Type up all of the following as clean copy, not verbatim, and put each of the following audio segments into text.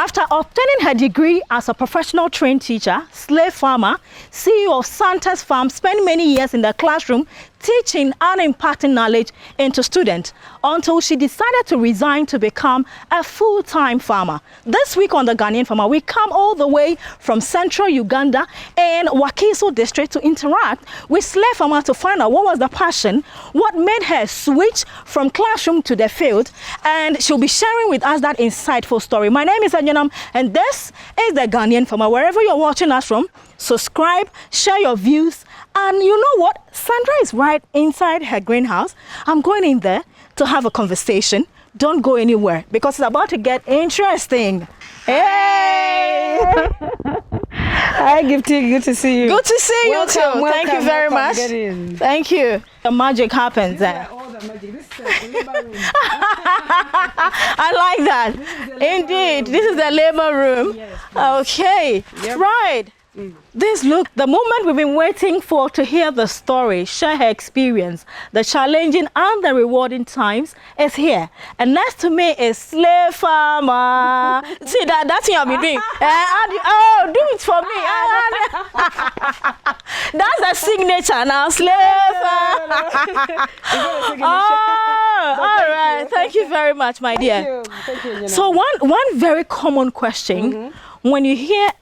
After obtaining her degree as a professional trained teacher, slave farmer, CEO of Santex Farms spent many years in the classroom teaching and imparting knowledge into students until she decided to resign to become a full-time farmer. This week on The Ghanaian Farmer, we come all the way from central Uganda in Wakiso district to interact with slave farmers to find out what was the passion, what made her switch from classroom to the field, and she'll be sharing with us that insightful story. My name is Anyanam, and this is The Ghanaian Farmer. Wherever you're watching us from, subscribe, share your views. And you know what? Sandra is right inside her greenhouse. I'm going in there to have a conversation. Don't go anywhere because it's about to get interesting. Hey! Hi, Gifty. Good to see you. Good to see you too. Welcome, Thank you very much. Get in. Thank you. The magic happens there. All the magic. This is the labor room. I like that. Indeed. This is the labor room. Yes, okay. Yep. Right. This look, the moment we've been waiting for to hear the story, share her experience, the challenging and the rewarding times is here. And next to me is slave farmer. See that's what I've been doing. Oh, do it for me. That's the signature now, slave farmer. All right. Thank you very much, my dear. Thank you. So one very common question when you hear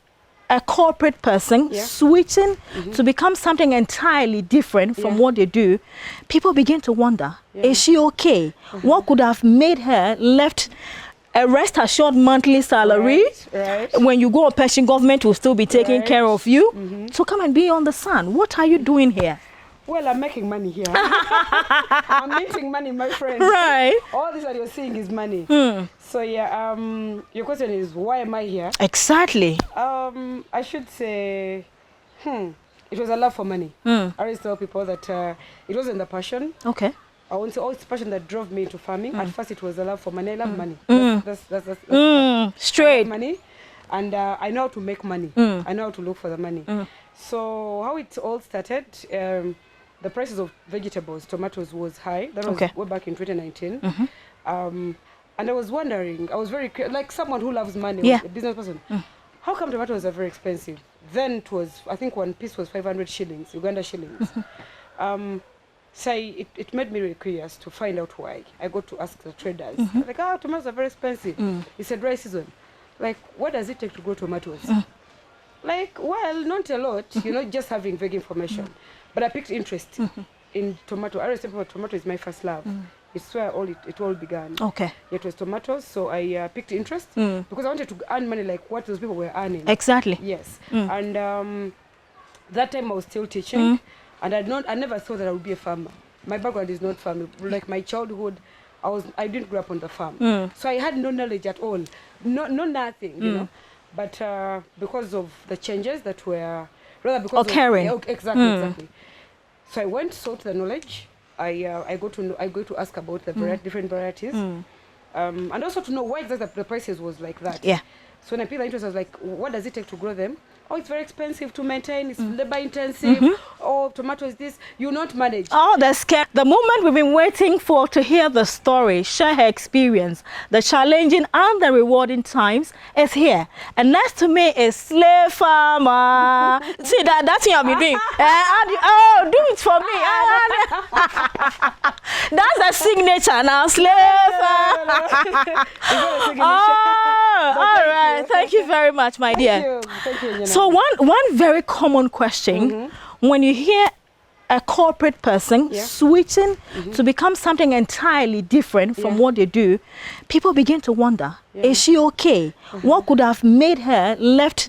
a corporate person switching to become something entirely different from what they do, people begin to wonder, is she okay? What could have made her left a rest assured monthly salary? Right. When you go on pension, government will still be taking care of you. So come and be on the sun. What are you doing here? Well, I'm making money here. I'm making money, my friend. Right. All this that you're seeing is money. So yeah, your question is, why am I here? Exactly. I should say, it was a love for money. I always tell people that it wasn't the passion. Okay. I won't say, it's the passion that drove me to farming. At first, it was a love for money. I love money. That's straight. Money. And I know how to make money. I know how to look for the money. So how it all started, the prices of vegetables, tomatoes was high. That was way back in 2019. And I was wondering, I was very, like someone who loves money, a business person, how come tomatoes are very expensive? Then it was, I think one piece was 500 shillings, Uganda shillings. So it made me really curious to find out why. I got to ask the traders, like, tomatoes are very expensive. It's a dry season. Like, what does it take to grow tomatoes? Like, well, not a lot, just having vague information. But I picked interest in tomato. I always say tomato is my first love. It's where it all began. Okay. It was tomatoes, so I picked interest because I wanted to earn money like what those people were earning. Exactly. Yes. And that time I was still teaching, and I never thought that I would be a farmer. My background is not farming. Like my childhood, I didn't grow up on the farm, so I had no knowledge at all, no nothing, But because of the changes that were because occurring, exactly. So I went, sought the knowledge. I go to ask about the different varieties, and also to know why exactly the prices was like that. Yeah. So when I picked the interest, I was like, what does it take to grow them? Oh, it's very expensive to maintain. It's labor intensive. Oh, tomatoes this. You not manage. Oh, that's scary. The moment we've been waiting for to hear the story, share her experience, the challenging and the rewarding times is here. And next to me is slave farmer. See that's what I've been doing. Oh, do it for me. That's the signature now, slave farmer. All right. Thank you very much, my dear. Thank you. So one very common question when you hear a corporate person switching to become something entirely different from what they do, people begin to wonder, is she okay? What could have made her left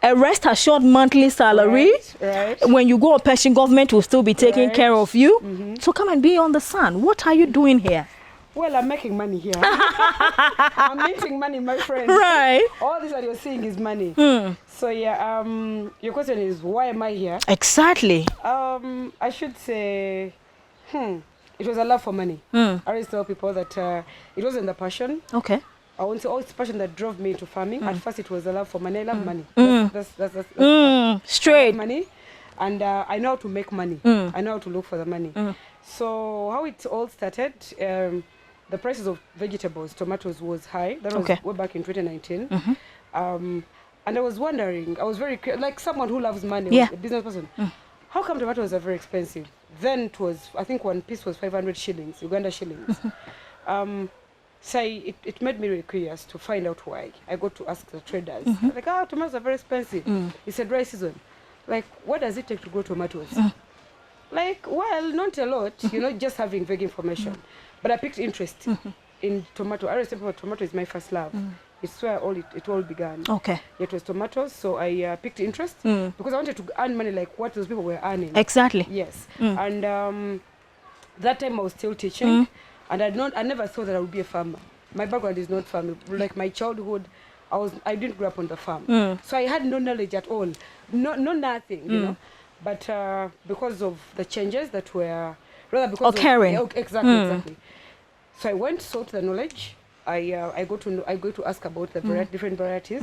a rest assured monthly salary? Right. When you go on pension, government will still be taking care of you. So come and be on the sun. What are you doing here? Well, I'm making money here. I'm making money, my friend. Right. All this that you're seeing is money. So yeah, your question is, why am I here? Exactly. I should say, it was a love for money. I always tell people that it wasn't the passion. Okay. I won't say, it's the passion that drove me to farming. At first, it was a love for money. I love money. That's straight. Money. And I know how to make money. I know how to look for the money. So how it all started, the prices of vegetables, tomatoes was high. That was way back in 2019. And I was wondering, I was very, like someone who loves money, a business person, how come tomatoes are very expensive? Then it was, I think one piece was 500 shillings, Uganda shillings. So it made me really curious to find out why. I got to ask the traders, like, tomatoes are very expensive. He said, dry season. Like, what does it take to grow tomatoes? Like, well, not a lot, you know, just having vague information. But I picked interest in tomato. I always say tomato is my first love. It's where it all began. Okay. It was tomatoes, so I picked interest because I wanted to earn money like what those people were earning. Exactly. Yes. And that time I was still teaching, and I never thought that I would be a farmer. My background is not farming. Like my childhood, I didn't grow up on the farm, so I had no knowledge at all, no nothing, you know. But because of the changes that were rather because occurring. Exactly. So I went, sought the knowledge. I go to ask about the different varieties,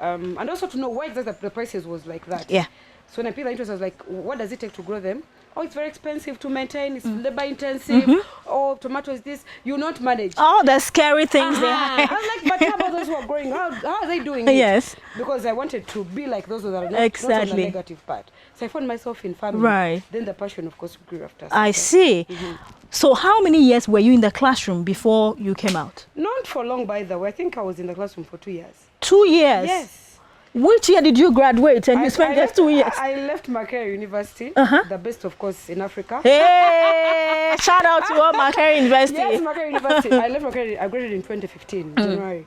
and also to know why exactly the prices was like that. Yeah. So when I picked the interest, I was like, what does it take to grow them? Oh, it's very expensive to maintain. It's labor intensive. Oh, tomatoes this you not manage. Oh, the scary things they have. I was like, but how about those who are growing? How are they doing it? Yes. Because I wanted to be like those that are not on the negative part. So I found myself in farming. Right. Then the passion, of course, grew after. I see. So how many years were you in the classroom before you came out? Not for long, by the way. I think I was in the classroom for 2 years. 2 years? Yes. Which year did you graduate and you spent just 2 years? I left Acre University, the best, of course, in Africa. Hey, shout out to all Acre University. Yes, Acre University. I left Acre. I graduated in 2015, January.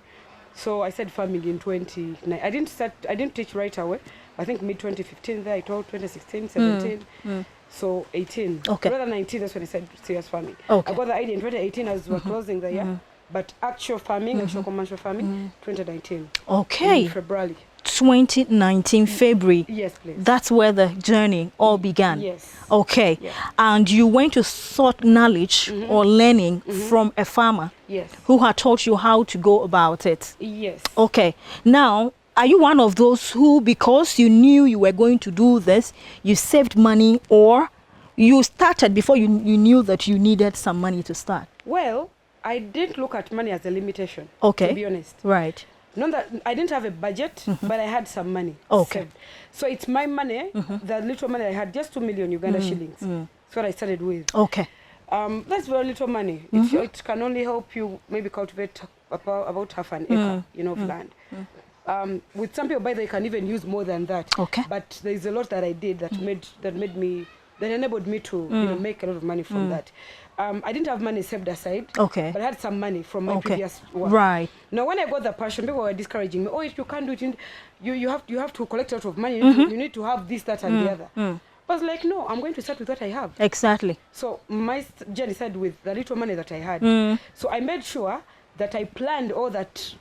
So I started farming in 2019. I didn't teach right away. I think mid-2015 there, I told 2016, 17. So 18. Okay. Rather 19, that's when I started serious farming. Okay. I got the idea in 2018 as we were closing the year. But actual farming, actual commercial farming, 2019. Okay. In February. 2019 February. Yes, please. That's where the journey all began. Yes. Okay. Yes. And you went to sought knowledge or learning from a farmer. Yes. Who had taught you how to go about it. Yes. Okay. Now, are you one of those who, because you knew you were going to do this, you saved money, or you started before you knew that you needed some money to start? Well, I didn't look at money as a limitation. Okay. To be honest. Right. Not that I didn't have a budget, but I had some money. Okay. Saved. So it's my money, the little money I had, just 2 million Uganda shillings. That's what I started with. Okay. That's very little money. It can only help you maybe cultivate about half an acre, you know, of land. With some people, by the way, can even use more than that. Okay. But there's a lot that I did that enabled me to you know, make a lot of money from that. I didn't have money saved aside. Okay. But I had some money from my previous work. Right. Now, when I got the passion, people were discouraging me. Oh, if you can't do it, you have to collect a lot of money. You need to have this, that, and the other. I was like, no, I'm going to start with what I have. Exactly. So my journey started with the little money that I had. So I made sure that I planned all that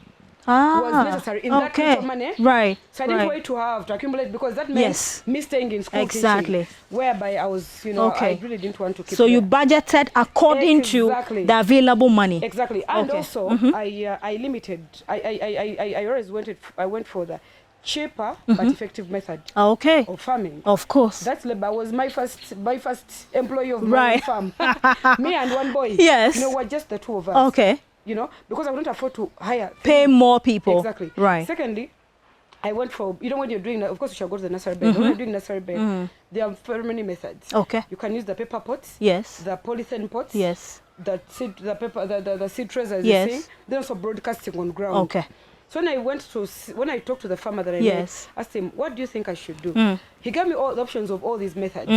was necessary in that little money. Right. So I didn't wait to accumulate, because that meant me staying in school teaching, whereby I was, you know, I really didn't want to keep. So you budgeted according to the available money. Exactly. And also I limited. I always went for the cheaper but effective method of farming. Of course. That's labor. I was my first employee of my farm. Me and one boy. Yes. You know, we're just the two of us. Okay. You know, because I wouldn't afford to pay more people. Exactly. Right. Secondly, I went for, you know, when you're doing that, of course you shall go to the nursery bed. When you're doing nursery bed, there are very many methods. Okay. You can use the paper pots. Yes. The polythene pots. Yes. The seed trays, as you see. Then also broadcasting on ground. Okay. So when I talked to the farmer that I met, asked him, what do you think I should do? He gave me all the options of all these methods.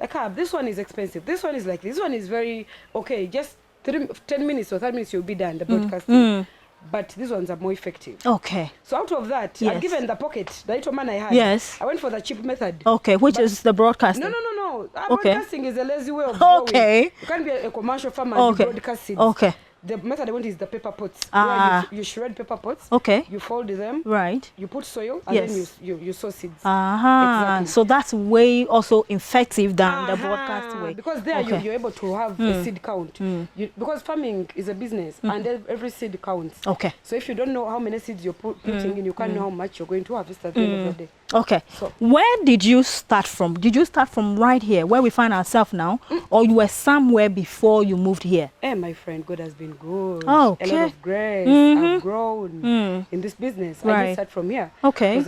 Like, this one is expensive. This one is like this. This one is very okay. Just 10 minutes or 30 minutes you'll be done, the broadcasting. But these ones are more effective. Okay. So out of that, given the pocket, the little money I had, I went for the cheap method. Okay, which is the broadcasting? No. Broadcasting is a lazy way of going. You can't be a commercial farmer and broadcast seeds. Okay. The method I want is the paper pots. Where you shred paper pots. Okay. You fold them. Right. You put soil and then you sow seeds. Exactly. So that's way also effective than the broadcast way. Because there you're able to have a seed count. Because farming is a business and every seed counts. Okay. So if you don't know how many seeds you're putting in, you can't know how much you're going to harvest at the end of the day. Okay. So where did you start from? Did you start from right here where we find ourselves now, or you were somewhere before you moved here? My friend, God has been doing good. Okay. A lot of grace. I've grown in this business. I Right. did start from here. Okay.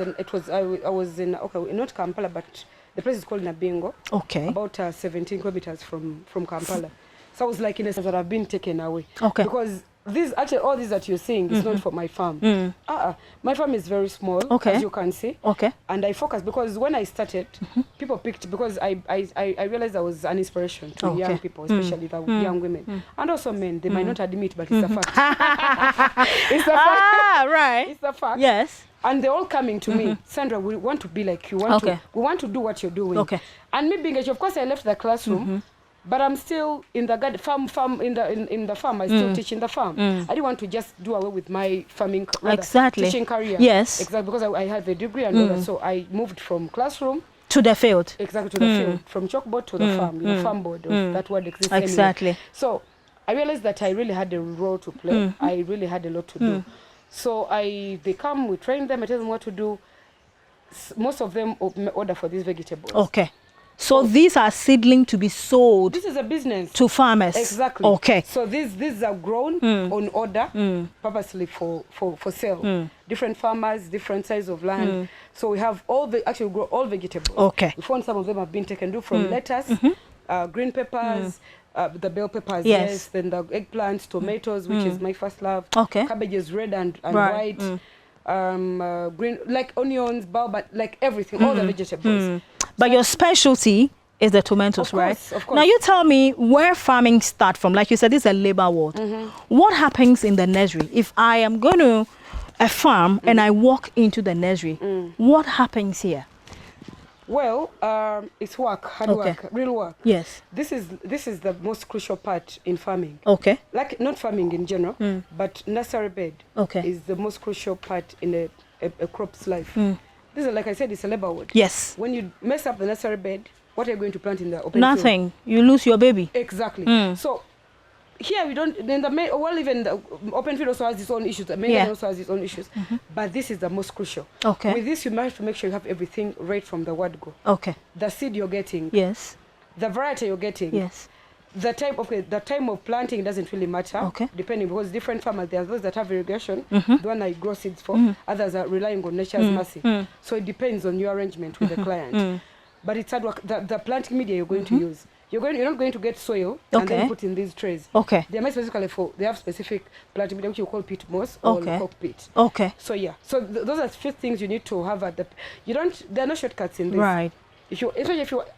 I was in not Kampala, but the place is called Nabingo. Okay. About 17 kilometers from Kampala. So I was like in a sense that I've been taken away. Okay. Because all these that you're seeing is not for my farm. My farm is very small, Okay. as you can see. Okay. And I focus because when I started, people picked, because I realized I was an inspiration to Okay. young people, especially the young women. And also men. They might not admit, but it's a fact. It's a fact. Right. It's a fact. Yes. And they're all coming to me, Sandra, we want to be like you. We want to do what you're doing. Okay. And me being, of course, I left the classroom, but I'm still in the farm. In the farm, I still teach in the farm. I didn't want to just do away with my farming, teaching career. Yes. Exactly, because I have a degree and all that. So I moved from classroom to the field. Exactly, to the field, from chalkboard to the farm. Farm board. That word exists. Exactly. Anyway. So I realized that I really had a role to play. I really had a lot to do. So they come, we train them, I tell them what to do. Most of them order for these vegetables. Okay. So these are seedling to be sold. This is a business to farmers. Exactly. Okay. So these are grown on order, purposely for sale. Different farmers, different size of land. So we have actually grow all vegetables. Okay. We found some of them have been taken from lettuce, green peppers, the bell peppers, yes. Then the eggplants, tomatoes, which is my first love. Okay. Cabbages, red and right. white. Green, like onions, baobab, like everything, all the vegetables. But your specialty is the tomatoes, right? Of course. Now you tell me where farming start from. Like you said, this is a labor world. What happens in the nursery? If I am going to a farm and I walk into the nursery, what happens here? Well, it's work, hard work, real work. Yes. This is the most crucial part in farming. Okay. Like not farming in general, but nursery bed is the most crucial part in a crop's life. This is, like I said, it's a labor word. Yes. When you mess up the nursery bed, what are you going to plant in the open Nothing. field? You lose your baby. Exactly. So here we don't, in the main, well, even the open field also has its own issues. The main also has its own issues. But this is the most crucial. Okay. With this, you have to make sure you have everything right from the word go. Okay. The seed you're getting. Yes. The variety you're getting. Yes. The time of planting doesn't really matter. Okay. Depending, because different farmers, there are those that have irrigation, the one I grow seeds for. Others are relying on nature's mercy. So it depends on your arrangement with the client. But it's hard work. The planting media you're going to use. You're not going to get soil and then put in these trays. Okay. They are made specifically they have specific planting media which you call peat moss or cockpit. Okay. So yeah. So those are few things you need to have at there are no shortcuts in this. Right.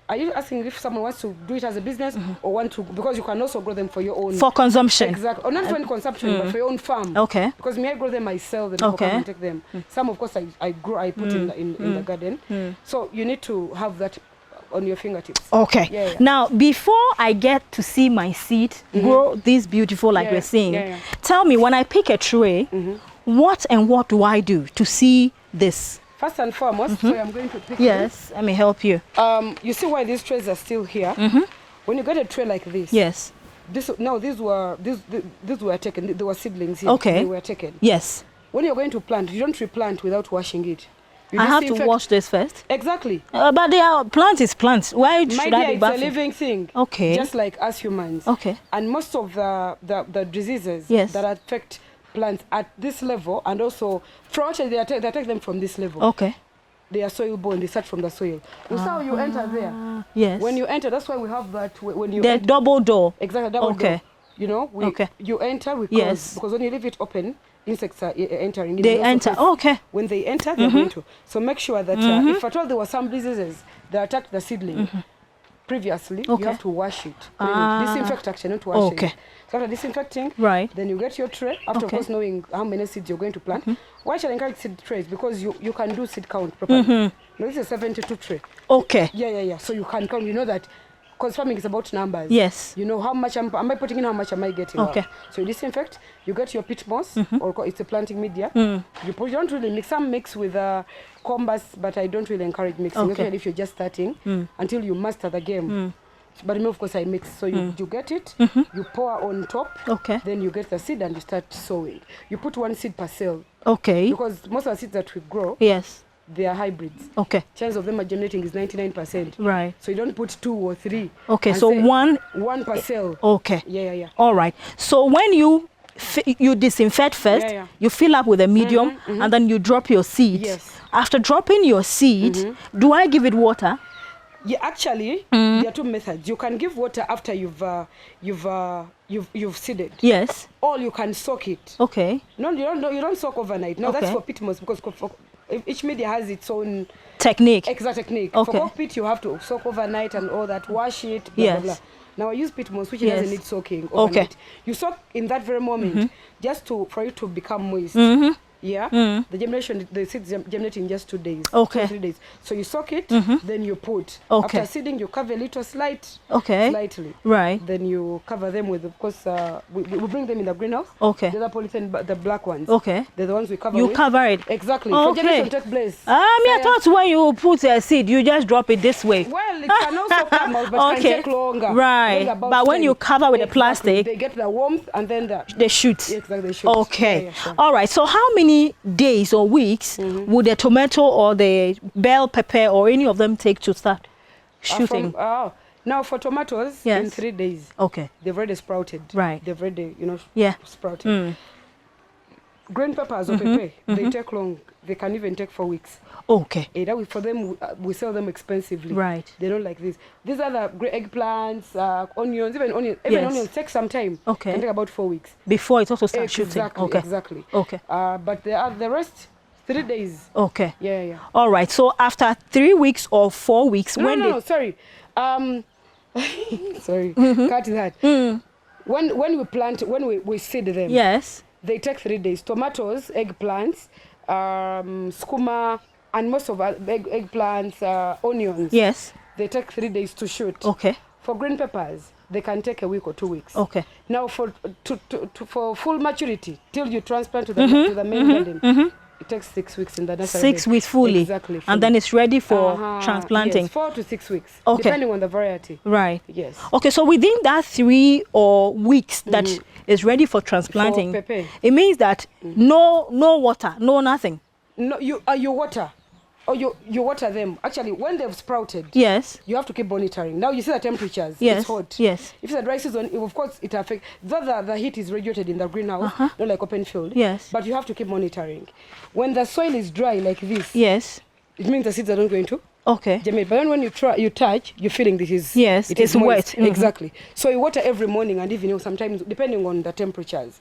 Are you asking if someone wants to do it as a business or want to, because you can also grow them for your own, for consumption. Exactly. Or not for consumption, but for your own farm. Okay. Because me, I grow them myself, and people come and take them. Some, of course, I put in the garden. So you need to have that on your fingertips. Okay. Yeah. Now, before I get to see my seed grow this beautiful, like we're seeing, tell me, when I pick a tray, what do I do to see this? First and foremost, so I'm going to pick Yes, let me help you. You see why these trays are still here? When you get a tray like this. Yes. These were taken. They were seedlings here. Okay. They were taken. Yes. When you're going to plant, you don't replant without washing it. I have to wash this first? Exactly. But plant is plant. Why should I be bathing? It's a living thing. Okay. Just like us humans. Okay. And most of the diseases that affect plants at this level, and also they take them from this level. Okay. They are soil borne. They start from the soil. You saw you enter there. Yes. When you enter, that's why we have that. When you the double door. Exactly, double door. You know, you enter because when you leave it open, insects are entering. They enter. Okay. When they enter, they're going to. So make sure that if at all there were some diseases that attacked the seedling previously, you have to wash it. Disinfect actually, not wash it. So after disinfecting, then you get your tray. After, of course, knowing how many seeds you're going to plant. Why should I encourage seed trays? Because you can do seed count properly. Now, this is a 72 tray. Okay. Yeah. So you can count. You know that, because farming is about numbers. Yes. You know how much am I putting in, how much am I getting out. So you disinfect, you get your peat moss, or it's a planting media. You don't really mix. Some mix with combus, but I don't really encourage mixing, especially if you're just starting, until you master the game. But me, of course, I mix. So you get it, you pour on top, then you get the seed and you start sowing. You put one seed per cell. Okay. Because most of the seeds that we grow, they are hybrids. Okay. Chance of them germinating is 99%. Right. So you don't put 2 or 3. Okay. So one per cell. Okay. Yeah. All right. So when you you disinfect first, you fill up with a medium, and then you drop your seeds. Yes. After dropping your seed, do I give it water? Yeah, actually, there are two methods. You can give water after you've seeded. Yes. Or you can soak it. Okay. No, you don't soak overnight. No, that's for pit moss, because each media has its own technique. Exact technique. Okay. For cockpit, you have to soak overnight and all that, wash it, blah, blah, blah. Now I use pit moss, which doesn't need soaking overnight. Okay. You soak in that very moment, just for it to become moist. Yeah, the germination, the seeds germinate in just 2 days. Okay. 2 3 days. So you soak it, then you put. Okay. After seeding, you cover a little slightly. Right. Then you cover them with, of course, we bring them in the greenhouse. Okay. The other polythene, the black ones. Okay. They're the ones we cover. You cover it. Exactly. Okay. For germination take place. I thought when you put a seed, you just drop it this way. Well, it can also come out, but it can take longer. Right. But when you cover with the plastic, they get the warmth and then they shoot. Exactly, they shoot. Okay. Sure. All right. So how many days or weeks would the tomato or the bell pepper or any of them take to start shooting? Now for tomatoes, in 3 days. Okay. They've already sprouted. Right. They've already, sprouted. Green peppers or pepper, they take long. They can even take 4 weeks. Okay. For them, we sell them expensively. Right. They don't like this. These are the eggplants, onions, even onions take some time. Okay. Can take about 4 weeks. Before it also starts shooting. Exactly. Okay. But the rest, 3 days. Okay. Yeah. All right. So after 3 weeks or 4 weeks, sorry. Sorry. Cut that. When we plant, when we seed them. Yes. They take 3 days. Tomatoes, eggplants, skuma, and most of our eggplants, onions. Yes. They take 3 days to shoot. Okay. For green peppers, they can take a week or 2 weeks. Okay. Now for full maturity, till you transplant to the main garden, it takes 6 weeks in the nursery. 6 weeks fully. Exactly. And then it's ready for transplanting. Yes, 4 to 6 weeks. Okay. Depending on the variety. Right. Yes. Okay, so within that 3 weeks that is ready for transplanting, it means that no water, no nothing. No, you water. Or you water them. Actually, when they've sprouted, yes, you have to keep monitoring. Now you see the temperatures. Yes. It's hot. Yes. If it's a dry season, of course it affects. Though the heat is regulated in the greenhouse, not like open field. Yes. But you have to keep monitoring. When the soil is dry like this, yes, it means the seeds are not going to. Okay. But then when you touch, you're feeling this is it is wet. Exactly. So you water every morning and evening, sometimes depending on the temperatures.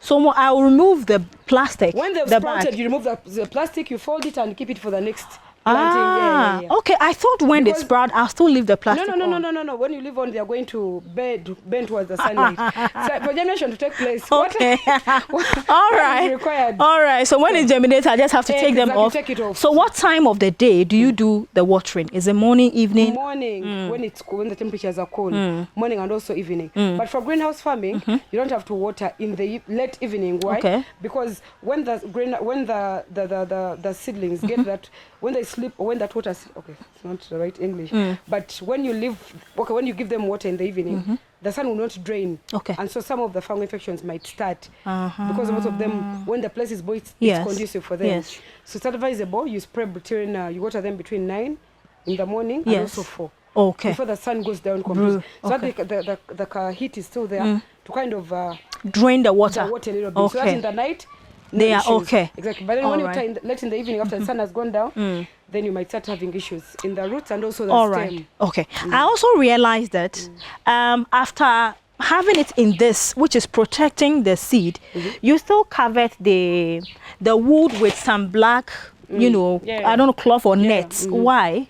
So I'll remove the plastic. When they've sprouted, you remove the plastic, you fold it and keep it for the next planting. Okay. I thought when they sprout, I'll still leave the plastic. No. When you leave on, they are going to bend towards the sunlight. So for germination to take place, okay. All right. Is required. All right. So when it germinates, I just have to take them off. Take it off. So what time of the day do you do the watering? Is it morning, evening? Morning, when it's cool, when the temperatures are cold. Morning and also evening. But for greenhouse farming, you don't have to water in the late evening. Why? Okay. Because when the seedlings get that, when they sleep or when that water, it's not the right English, but when you give them water in the evening, the sun will not drain. Okay. And so some of the fungal infections might start because most of them, when the place is moist, it's conducive for them. Yes. So it's advisable you spray between, you water them between 9 in the morning and also 4. Okay. Before the sun goes down completely. So that the heat is still there to kind of drain the water. A little bit. So that in the night, they are okay. Exactly. But then when you late in the evening after the sun has gone down, then you might start having issues in the roots and also the stem. Right. Okay. I also realized that after having it in this, which is protecting the seed, you still covered the wood with some black, I don't know, cloth or nets. Why?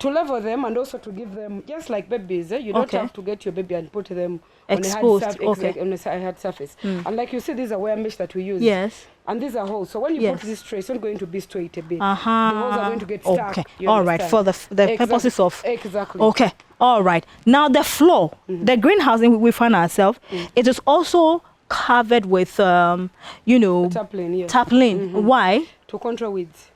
To level them and also to give them, just like babies, you don't have to get your baby and put them exposed on a hard surface. And like you see, these are wire mesh that we use. Yes. And these are holes. So when you put this tray, it's not going to be straight a bit. The holes are going to get stuck. Okay. All right. For the purposes of... Exactly. Okay. All right. Now the floor, the greenhousing we find ourselves, it is also covered with, tarpaulin. Yes. Tarpaulin. Why? To control weeds.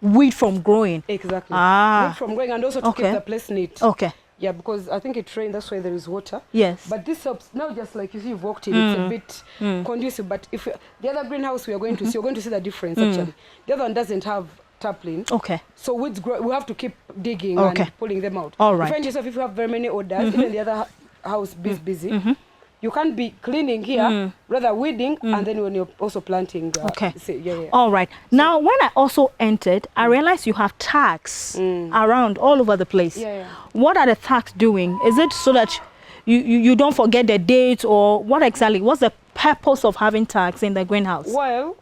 Weed from growing. Exactly. Weed from growing and also to keep the place neat. Okay. Yeah, because I think it rains, that's why there is water. Yes. But this helps, now just like you see you've walked in, it's a bit conducive. But if the other greenhouse we are going to see, you're going to see the difference actually. The other one doesn't have tarpaulin. Okay. So weeds grow, we have to keep digging and pulling them out. All right. You find yourself, if you have very many odors, even the other house is busy, You can't be cleaning here, rather weeding, and then when you're also planting. Okay. Yeah. All right. Now, when I also entered, I realized you have tags around all over the place. Yeah. What are the tags doing? Is it so that you don't forget the date, or what exactly? What's the purpose of having tags in the greenhouse? Well,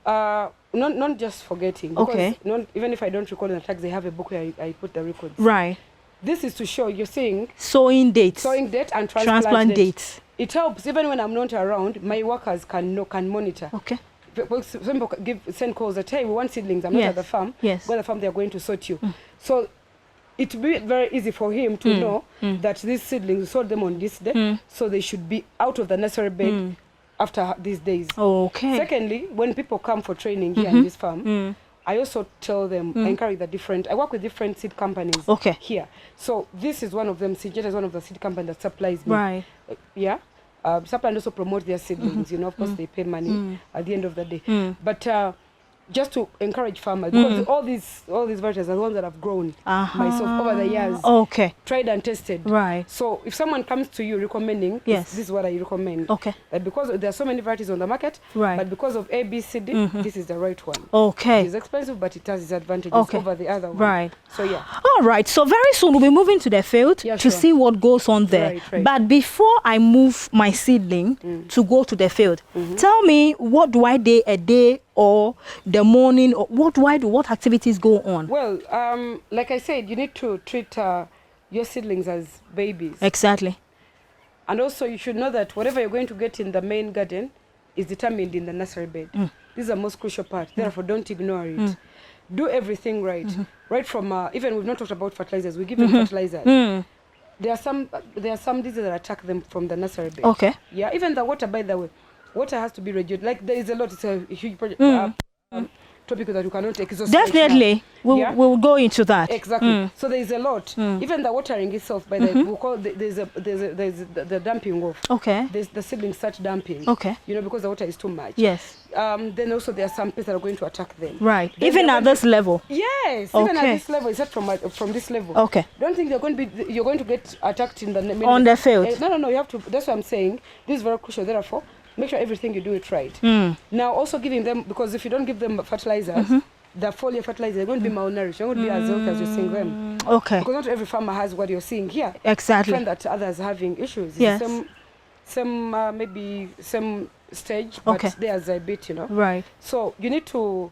not just forgetting. Because Okay. even if I don't record the tags, they have a book where I put the records. Right. This is to show you're seeing Sowing dates. sowing date and transplant dates. It helps even when I'm not around. My workers can monitor. Okay. Some people send calls that, hey, we want seedlings. I'm not at the farm. Yes. Go to the farm, they're going to sort you. So it will be very easy for him to know that these seedlings sold them on this day, so they should be out of the nursery bed after these days. Okay. Secondly, when people come for training here in this farm, I also tell them, I encourage I work with different seed companies here. So this is one of them. Syngenta is one of the seed companies that supplies me. Right. Supply and also promote their seedlings. You know, of course, they pay money at the end of the day. But just to encourage farmers, because all these varieties are the ones that I've grown myself over the years. Okay. Tried and tested. Right. So if someone comes to you recommending, this is what I recommend. Okay. That because there are so many varieties on the market, right, but because of A, B, C, D, this is the right one. Okay. It's expensive, but it has its advantages over the other one. Right. So yeah. All right. So very soon we'll be moving to the field to see what goes on there. Right. But before I move my seedling to go to the field, tell me, what do I do a day or the morning, or what do I do? What activities go on? Well, like I said, you need to treat your seedlings as babies. Exactly. And also you should know that whatever you're going to get in the main garden is determined in the nursery bed. This is the most crucial part. Therefore, don't ignore it. Do everything right. Right from, even we've not talked about fertilizers. We give them fertilizers. There are some diseases that attack them from the nursery bed. Okay. Yeah, even the water, by the way. Water has to be reduced. Like there is a lot. It's a huge project, topic that you cannot exhaust. Definitely, we'll go into that. Exactly. So there is a lot. Even the watering itself, by the we call there's the dumping off. Okay. There's the seedlings start dumping. Okay. You know, because the water is too much. Yes. Then also there are some pests that are going to attack them. Right. Then even at this level. Yes. Okay. Even at this level, except from this level. Okay. Don't think you're going to get attacked in the middle. On the field. No. You have to. That's what I'm saying. This is very crucial. Therefore, make sure everything you do it right. Now, also giving them, because if you don't give them fertilizers, the foliar fertilizer, they're going to be malnourished. They're going to be as healthy as you're seeing them. Okay. Because not every farmer has what you're seeing here. Exactly. Find that others are having issues. Yes. Maybe some stage, but there's a bit, you know. Right. So you need to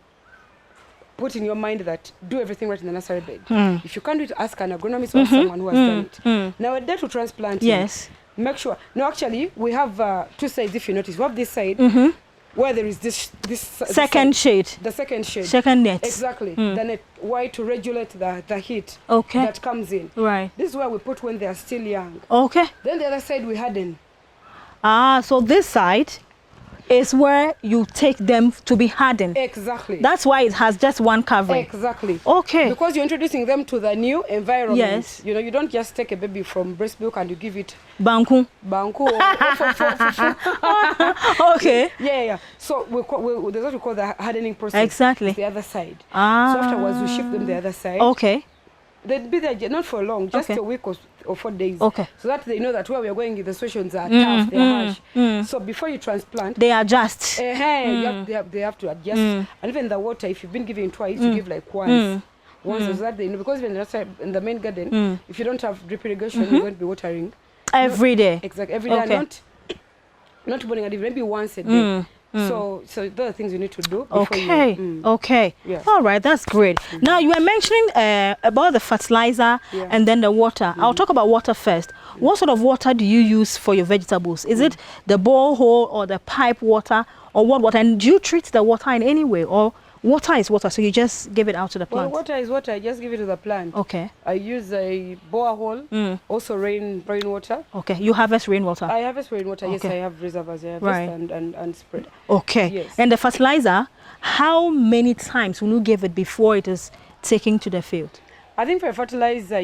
put in your mind that do everything right in the nursery bed. If you can't do it, ask an agronomist or someone who has done it. Now, a day to transplanting. Yes. Make sure. No, actually, we have two sides. If you notice, we have this side where there is this second shade. The second shade. Second net. Exactly. The net. Why? To regulate the heat that comes in. Right. This is where we put when they are still young. Okay. Then the other side we harden. So this side is where you take them to be hardened. Exactly. That's why it has just one covering. Exactly. Okay. Because you're introducing them to the new environment. Yes. You know, you don't just take a baby from breast milk and you give it banku. Okay. Yeah. So there's what we call the hardening process. Exactly. It's the other side. So Ah. afterwards we shift them the other side. Okay. They'd be there not for long, just a week or 4 days. Okay. So that they know that where we are going, the situations are tough, they're harsh. So before you transplant, they adjust. they have to adjust. And even the water, if you've been giving twice, you give like once. So that they know, because even in the main garden, if you don't have drip irrigation, you're going to be watering every day. Exactly, every day. Okay. Not morning and evening, maybe once a day. So those are things you need to do before Okay. Yes. All right, that's great. Now you were mentioning about the fertilizer and then the water. I'll talk about water first. What sort of water do you use for your vegetables? Is it the borehole or the pipe water, or what water? And do you treat the water in any way, or water is water, so you just give it out to the plant? Well, water is water. I just give it to the plant. Okay. I use a borehole, also rainwater. Okay. You harvest rainwater? I harvest rainwater. Yes, I have reservoirs. I harvest and spread. Okay. Yes. And the fertilizer, how many times will you give it before it is taken to the field? I think for a fertilizer,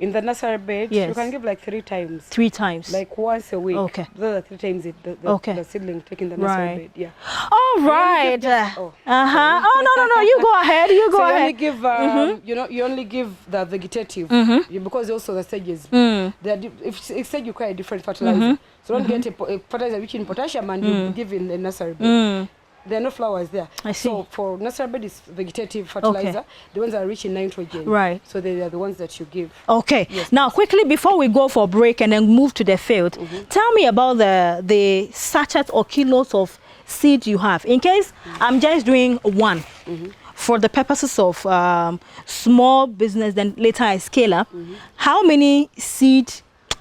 In the nursery bed, Yes. you can give like 3 times. 3 times. Like once a week. Okay. Those are 3 times the seedling taking the nursery bed. Yeah. All right. Oh, no. You go ahead. You go so ahead. You only give, you only give the vegetative because also the stages. If instead you require a different fertilizer, so don't get a fertilizer rich in potassium and you give in the nursery bed. There are no flowers there. I see. So for nursery bed is vegetative fertilizer. The ones that are rich in nitrogen. Right. So they are the ones that you give. Okay. Yes, now, quickly before we go for a break and then move to the field, tell me about the sachets or kilos of seed you have. In case I'm just doing one for the purposes of small business, then later I scale up. How many seed?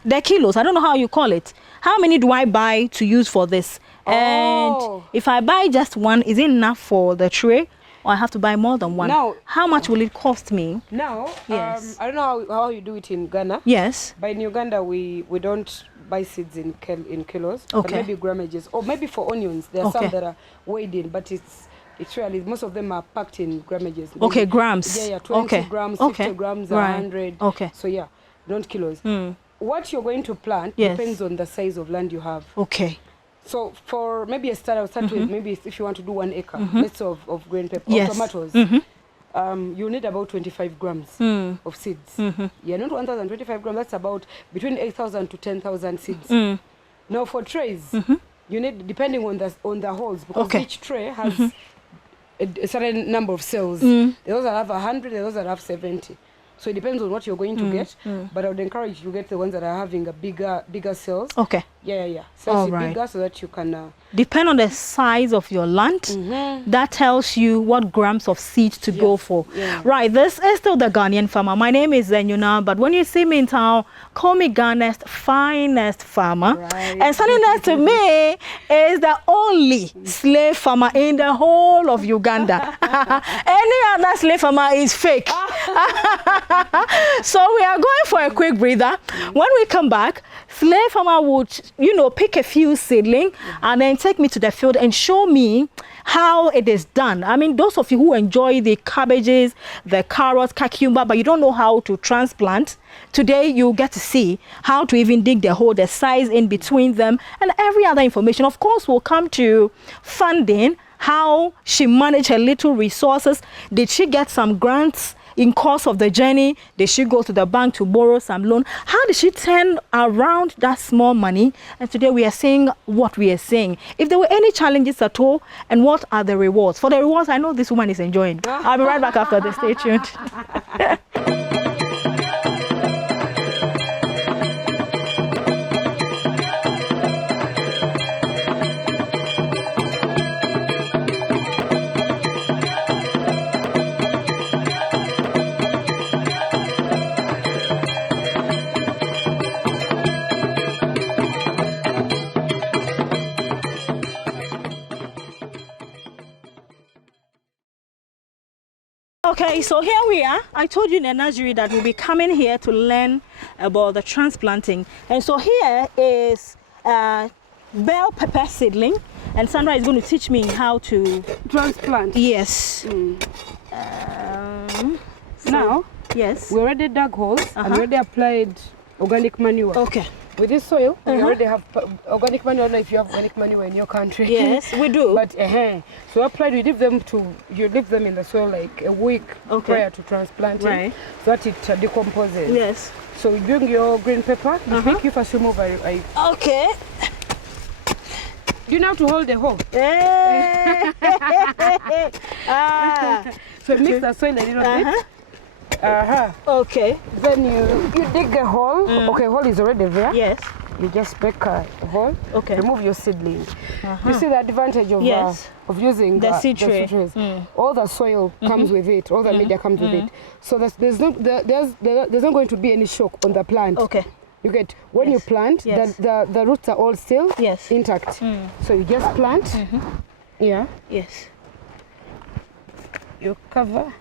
The kilos. I don't know how you call it. How many do I buy to use for this? And if I buy just one, is it enough for the tray, or I have to buy more than one? Now, how much will it cost me? Now, yes. I don't know how you do it in Ghana. Yes. But in Uganda, we don't buy seeds in kilos. Okay. But maybe grammages, or maybe for onions, there are some that are weighed in, but it's really, most of them are packed in grammages. Maybe, okay, grams. Yeah, 20 grams, 50 grams, 100. Okay. So yeah, don't kilos. What you're going to plant depends on the size of land you have. Okay. So for maybe a start, I'll start with maybe if you want to do 1 acre, let's say of green pepper or tomatoes, you need about 25 grams of seeds. Yeah, not 1,025 grams, that's about between 8,000 to 10,000 seeds. Now for trays, you need, depending on the holes, because each tray has a certain number of cells. There's those that have 100, there's those that have 70. So it depends on what you're going to get, but I would encourage you to get the ones that are having a bigger cells. Okay. Yeah. Cells bigger so that you can... Depend on the size of your land. That tells you what grams of seed to go for. Yeah. Right, this is still the Ghanaian farmer. My name is Zenyuna, but when you see me in town, call me Ghana's finest farmer. Right. And standing next to me is the only slave farmer in the whole of Uganda. Any other slave farmer is fake. So we are going for a quick breather. When we come back, slave farmer would, pick a few seedling and then take me to the field and show me how it is done. I mean, those of you who enjoy the cabbages, the carrots, cucumber, but you don't know how to transplant, today you get to see how to even dig the hole, the size in between them, and every other information. Of course, we'll come to funding, how she managed her little resources. Did she get some grants in course of the journey? Did she go to the bank to borrow some loan? How did she turn around that small money? And today we are seeing what we are seeing. If there were any challenges at all, and what are the rewards? For the rewards, I know this woman is enjoying. I'll be right back after this. Stay tuned. Okay, so here we are. I told you in the nursery that we'll be coming here to learn about the transplanting. And so here is bell pepper seedling, and Sandra is going to teach me how to transplant. Yes. Now, yes, we already dug holes and already applied organic manure. Okay. With this soil, we already have organic manure. I don't know if you have organic manure in your country. Yes, we do. But so applied, you leave them in the soil like a week prior to transplanting, right, so that it decomposes. Yes. So you bring your green pepper. You first remove Okay. You know how to hold the hole. So mix the soil a little bit. Okay. Then you dig the hole. Okay, hole is already there. Yes. You just make a hole. Okay. Remove your seedling. You see the advantage of of using the seed trays. All the soil comes with it. All the media comes with it. So there's not going to be any shock on the plant. Okay. You get when you plant, the roots are all still intact. So you just plant. Yeah. Yes. You cover.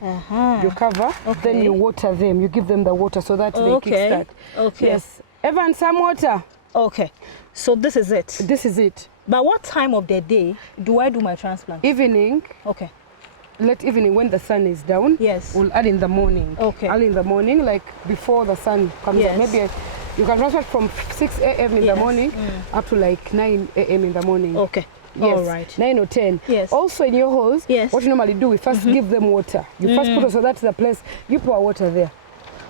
You cover, then you water them. You give them the water so that they kickstart. Okay. Yes. Evan, some water. Okay. So this is it. This is it. But what time of the day do I do my transplant? Evening. Okay. late evening when the sun is down. Yes. We'll add in the morning. Okay. Early in the morning, like before the sun comes up. Maybe you can transplant from 6 a.m. in the morning up to like 9 a.m. in the morning. Okay. Yes, all right. 9 or 10. Yes. Also in your holes, what you normally do, we first give them water. You first put it so that the place, you pour water there.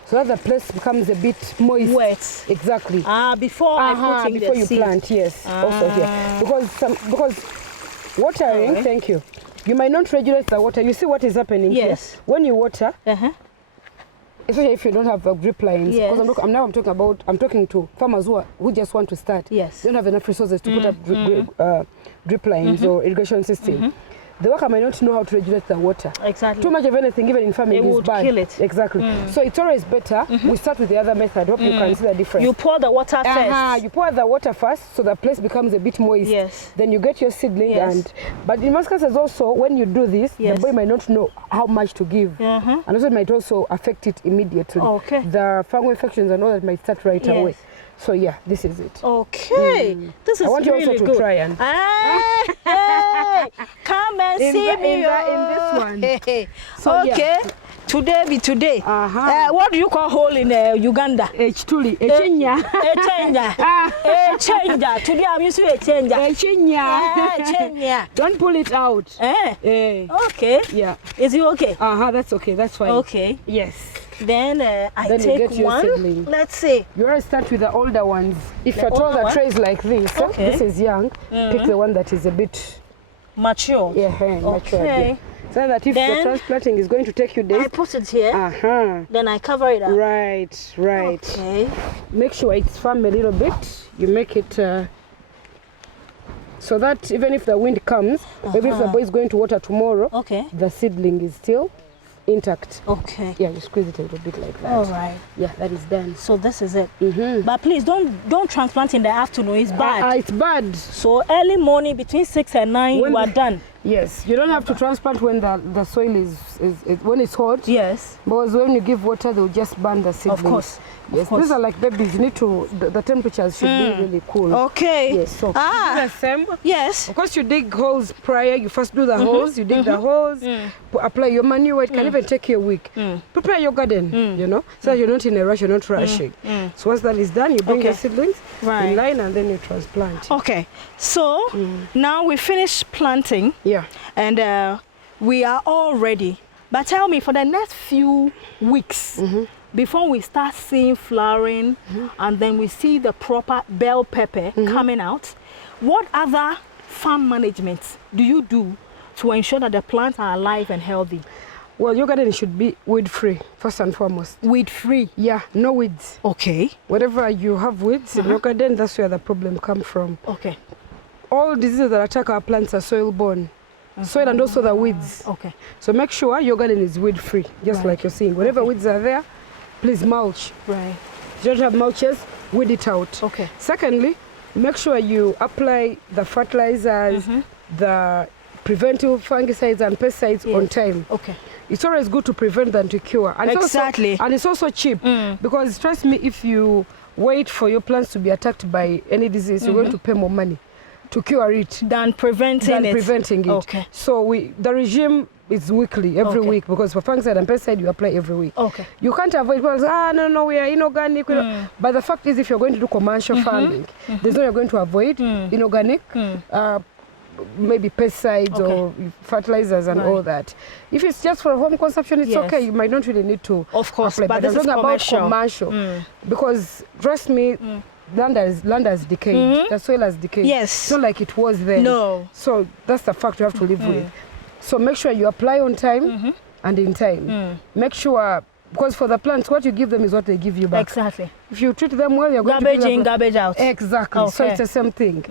So that the place becomes a bit moist. Wet. Exactly. Before I put in before the you seed. plant, yes. Also here. Because watering, thank you. You might not regulate the water. You see what is happening here. When you water, especially if you don't have drip lines, because I'm talking to farmers who just want to start. Yes. They don't have enough resources to put up drip lines or irrigation system. The worker might not know how to regulate the water. Exactly. Too much of anything, even in farming, is bad. Kill it. Exactly. So it's always better. We start with the other method. Hope you can see the difference. You pour the water first. You pour the water first, so the place becomes a bit moist. Yes. Then you get your seedling but in most cases also, when you do this, the boy might not know how much to give, and also it might also affect it immediately. Okay. The fungal infections and all that might start right away. So yeah, this is it. Okay, this is really good. I want you also to try and come and see me in this one. So, okay, today be today. What do you call hole in Uganda? Echituli, echenya. Echenya. Today I'm using echenya. Echenya. Don't pull it out. Okay. Yeah. Is it okay? That's okay. That's fine. Okay. Yes. Then I take one. Seedling. Let's see. You want to start with the older ones. If at all the tray is like this, this is young, pick the one that is a bit mature. Mature. Yeah. So that if the transplanting is going to take you days, I put it here. Then I cover it up. Right. Okay. Make sure it's firm a little bit. You make it so that even if the wind comes, maybe if the boy is going to water tomorrow, the seedling is still intact. Okay. Yeah, you squeeze it a little bit like that. All right. Yeah, that is done. So this is it. But please don't transplant in the afternoon. It's bad. It's bad. So early morning between 6 and 9 you are done. Yes, you don't have to transplant when the soil is when it's hot. Yes. Because when you give water, they'll just burn the seedlings. Of course. Yes, these are like babies. You need to the temperatures should be really cool. Okay. Yes. So do the same. Yes. Of course, you dig holes prior. You first do the holes. You dig the holes. Apply your manure. It can even take you a week. Prepare your garden. You know, so that you're not in a rush. You're not rushing. So once that is done, you bring your seedlings in line and then you transplant. Okay. So now we finish planting. Yeah. And we are all ready. But tell me, for the next few weeks, before we start seeing flowering and then we see the proper bell pepper coming out, what other farm management do you do to ensure that the plants are alive and healthy? Well, your garden should be weed-free, first and foremost. Weed-free? Yeah, no weeds. Okay. Wherever you have weeds in your garden, that's where the problem comes from. Okay. All diseases that attack our plants are soil-borne. Soil and also the weeds. Okay. So make sure your garden is weed-free, just like you're seeing. Wherever weeds are there, please mulch. Right. If you don't have mulches, weed it out. Okay. Secondly, make sure you apply the fertilizers, the preventive fungicides and pesticides on time. Okay. It's always good to prevent than to cure. And exactly. And it's also cheap because trust me, if you wait for your plants to be attacked by any disease, you're going to pay more money to cure it than preventing it. Okay. So the regime is weekly, every week, because for fungicide and pesticide you apply every week. Okay. You can't avoid people say, no, we are inorganic. But the fact is, if you're going to do commercial farming, there's no you're going to avoid inorganic, maybe pesticides or fertilizers and all that. If it's just for home consumption, it's okay. You might not really need to. Of course, but this is about commercial. Because trust me, land has decayed. The soil has decayed. Yes. It's not like it was then. No. So that's the fact you have to live with. So make sure you apply on time and in time. Make sure, because for the plants, what you give them is what they give you back. Exactly. If you treat them well, you're going to give them garbage out. Exactly. Okay. So it's the same thing.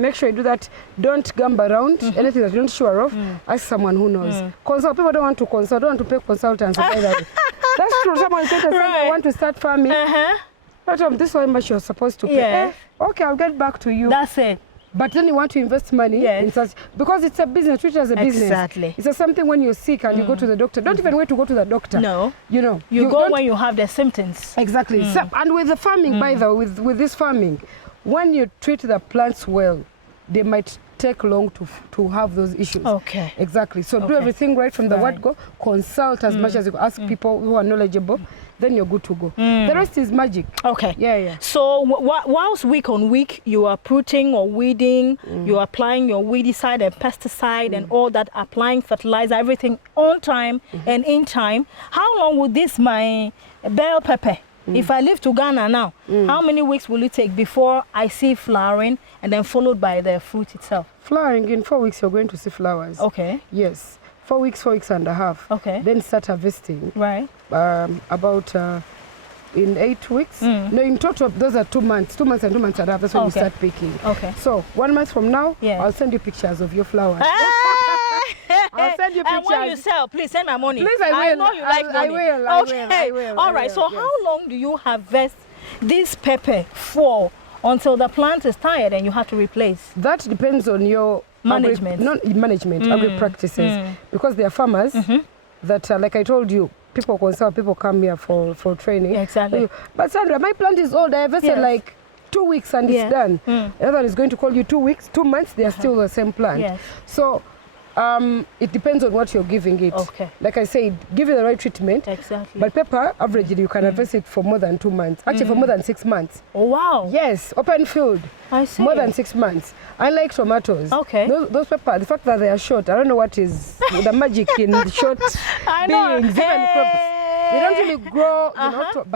Make sure you do that. Don't gamba around. Anything that you're not sure of, ask someone who knows. Consult. People don't want to consult. Don't want to pay consultants. That's true. Someone said, I want to start farming. This is how much you're supposed to pay. Okay, I'll get back to you. That's it. But then you want to invest money in such, because it's a business, treat it as a business. Exactly. It's something when you're sick and you go to the doctor. Don't even wait to go to the doctor. No. You know. You go when you have the symptoms. Exactly. So, and with the farming, by the way, with this farming, when you treat the plants well, they might take long to have those issues. Okay. Exactly. So do everything right from the word go. Consult as much as you ask people who are knowledgeable. Then you're good to go. The rest is magic. Okay. Yeah. So whilst week on week you are pruning or weeding, you are applying your weedicide and pesticide and all that, applying fertilizer, everything on time and in time. How long would this my bell pepper? If I live to Ghana now, how many weeks will it take before I see flowering and then followed by the fruit itself? Flowering, in 4 weeks you're going to see flowers. Okay. Yes. 4 weeks and a half. Okay. Then start harvesting. Right. About in 8 weeks. No, in total those are 2 months. 2 months and 2 months and a half. That's when you start picking. Okay. So 1 month from now, I'll send you pictures of your flowers. I'll send you pictures. And when you sell, please send my money. Please, I will. I know you like money. I will. All right. So how long do you harvest this pepper for until the plant is tired and you have to replace? That depends on your management. Agri practices. Because there are farmers that, like I told you, people consult, people come here for training. Exactly. But Sandra, my plant is old. I harvested like 2 weeks and it's done. Another is going to call you 2 weeks, 2 months. They are still the same plant. Yes. So it depends on what you're giving it. Okay. Like I said, give it the right treatment. Exactly. But pepper, averagely, you can harvest it for more than 2 months. Actually, for more than 6 months. Oh, wow. Yes, open field. I see. More than 6 months. Unlike tomatoes. Okay. Those pepper, the fact that they are short, I don't know what is the magic in short I know. beings, even crops. They don't really grow,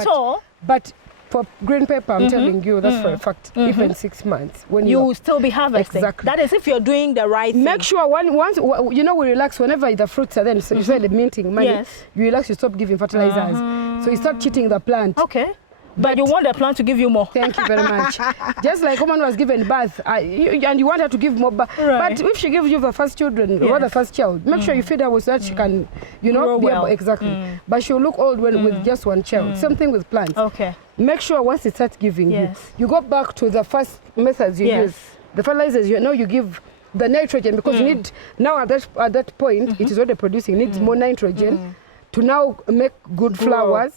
tall. But for green pepper, I'm telling you, that's for a fact. Even 6 months, when you will still be harvesting. Exactly. That is if you're doing the right thing. Make sure once we relax whenever the fruits are then. So you said the minting money. Yes. You relax. You stop giving fertilizers. So you start cheating the plant. Okay. But you want the plant to give you more. Thank you very much. Just like woman was given birth, and you want her to give more birth. Right. But if she gives you the first children, or the first child, make sure you feed her so that she can, grow be well. Exactly. But she'll look old with just one child. Same thing with plants. Okay. Make sure once it starts giving you go back to the first methods you use. The fertilizers, you give the nitrogen because you need, now at that point, it is already producing, it needs more nitrogen. To now make good flowers,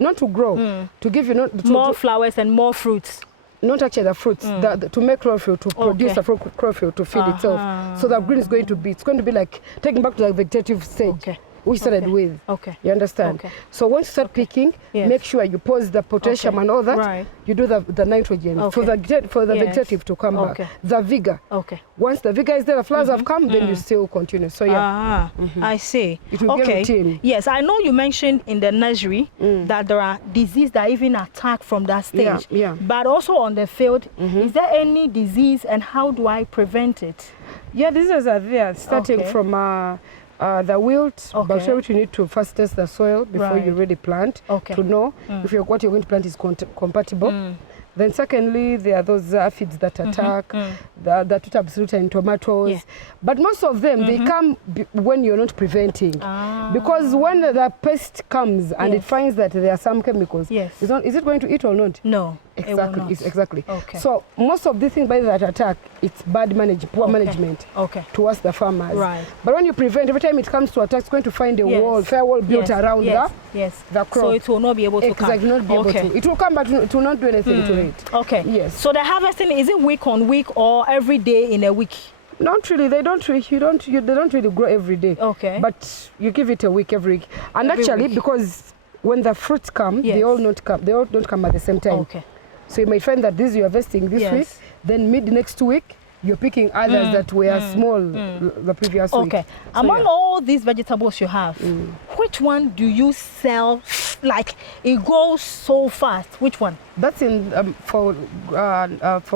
not to grow, to give you more flowers and more fruits. Not actually the fruits, to make chlorophyll, to produce the chlorophyll to feed itself. So the green is going to be like taking back to the vegetative stage. We started with. Okay. You understand? Okay. So once you start picking, make sure you pause the potassium and all that. Right. You do the nitrogen for the vegetative to come back. The vigor. Okay. Once the vigor is there, the flowers have come, then you still continue. So I see. It will be routine. Yes, I know you mentioned in the nursery that there are diseases that even attack from that stage. Yeah. But also on the field, is there any disease and how do I prevent it? Yeah, diseases are there, starting from the wilt, bacteria, which you need to first test the soil before you really plant to know if what you're going to plant is compatible. Then secondly, there are those aphids that attack, that absolute in tomatoes. But most of them, they come when you're not preventing. Because when the pest comes and it finds that there are some chemicals, is it going to eat or not? No. Exactly. Exactly. Okay. So most of these things by that attack, it's poor management towards the farmers. Right. But when you prevent, every time it comes to attack, it's going to find a fair wall built around the crop. So it will not be able to come. Exactly, not be able to. It will come, but it will not do anything to it. Okay. Yes. So the harvesting, is it week on week or every day in a week? Not really. They don't really grow every day. Okay. But you give it a week every week. And every actually, week. Because when the fruits come, they all don't come at the same time. Okay. So you might find that this you're harvesting this week, then mid next week you're picking others that were small the previous week. Okay. So among all these vegetables you have, which one do you sell like it goes so fast? Which one? That's in for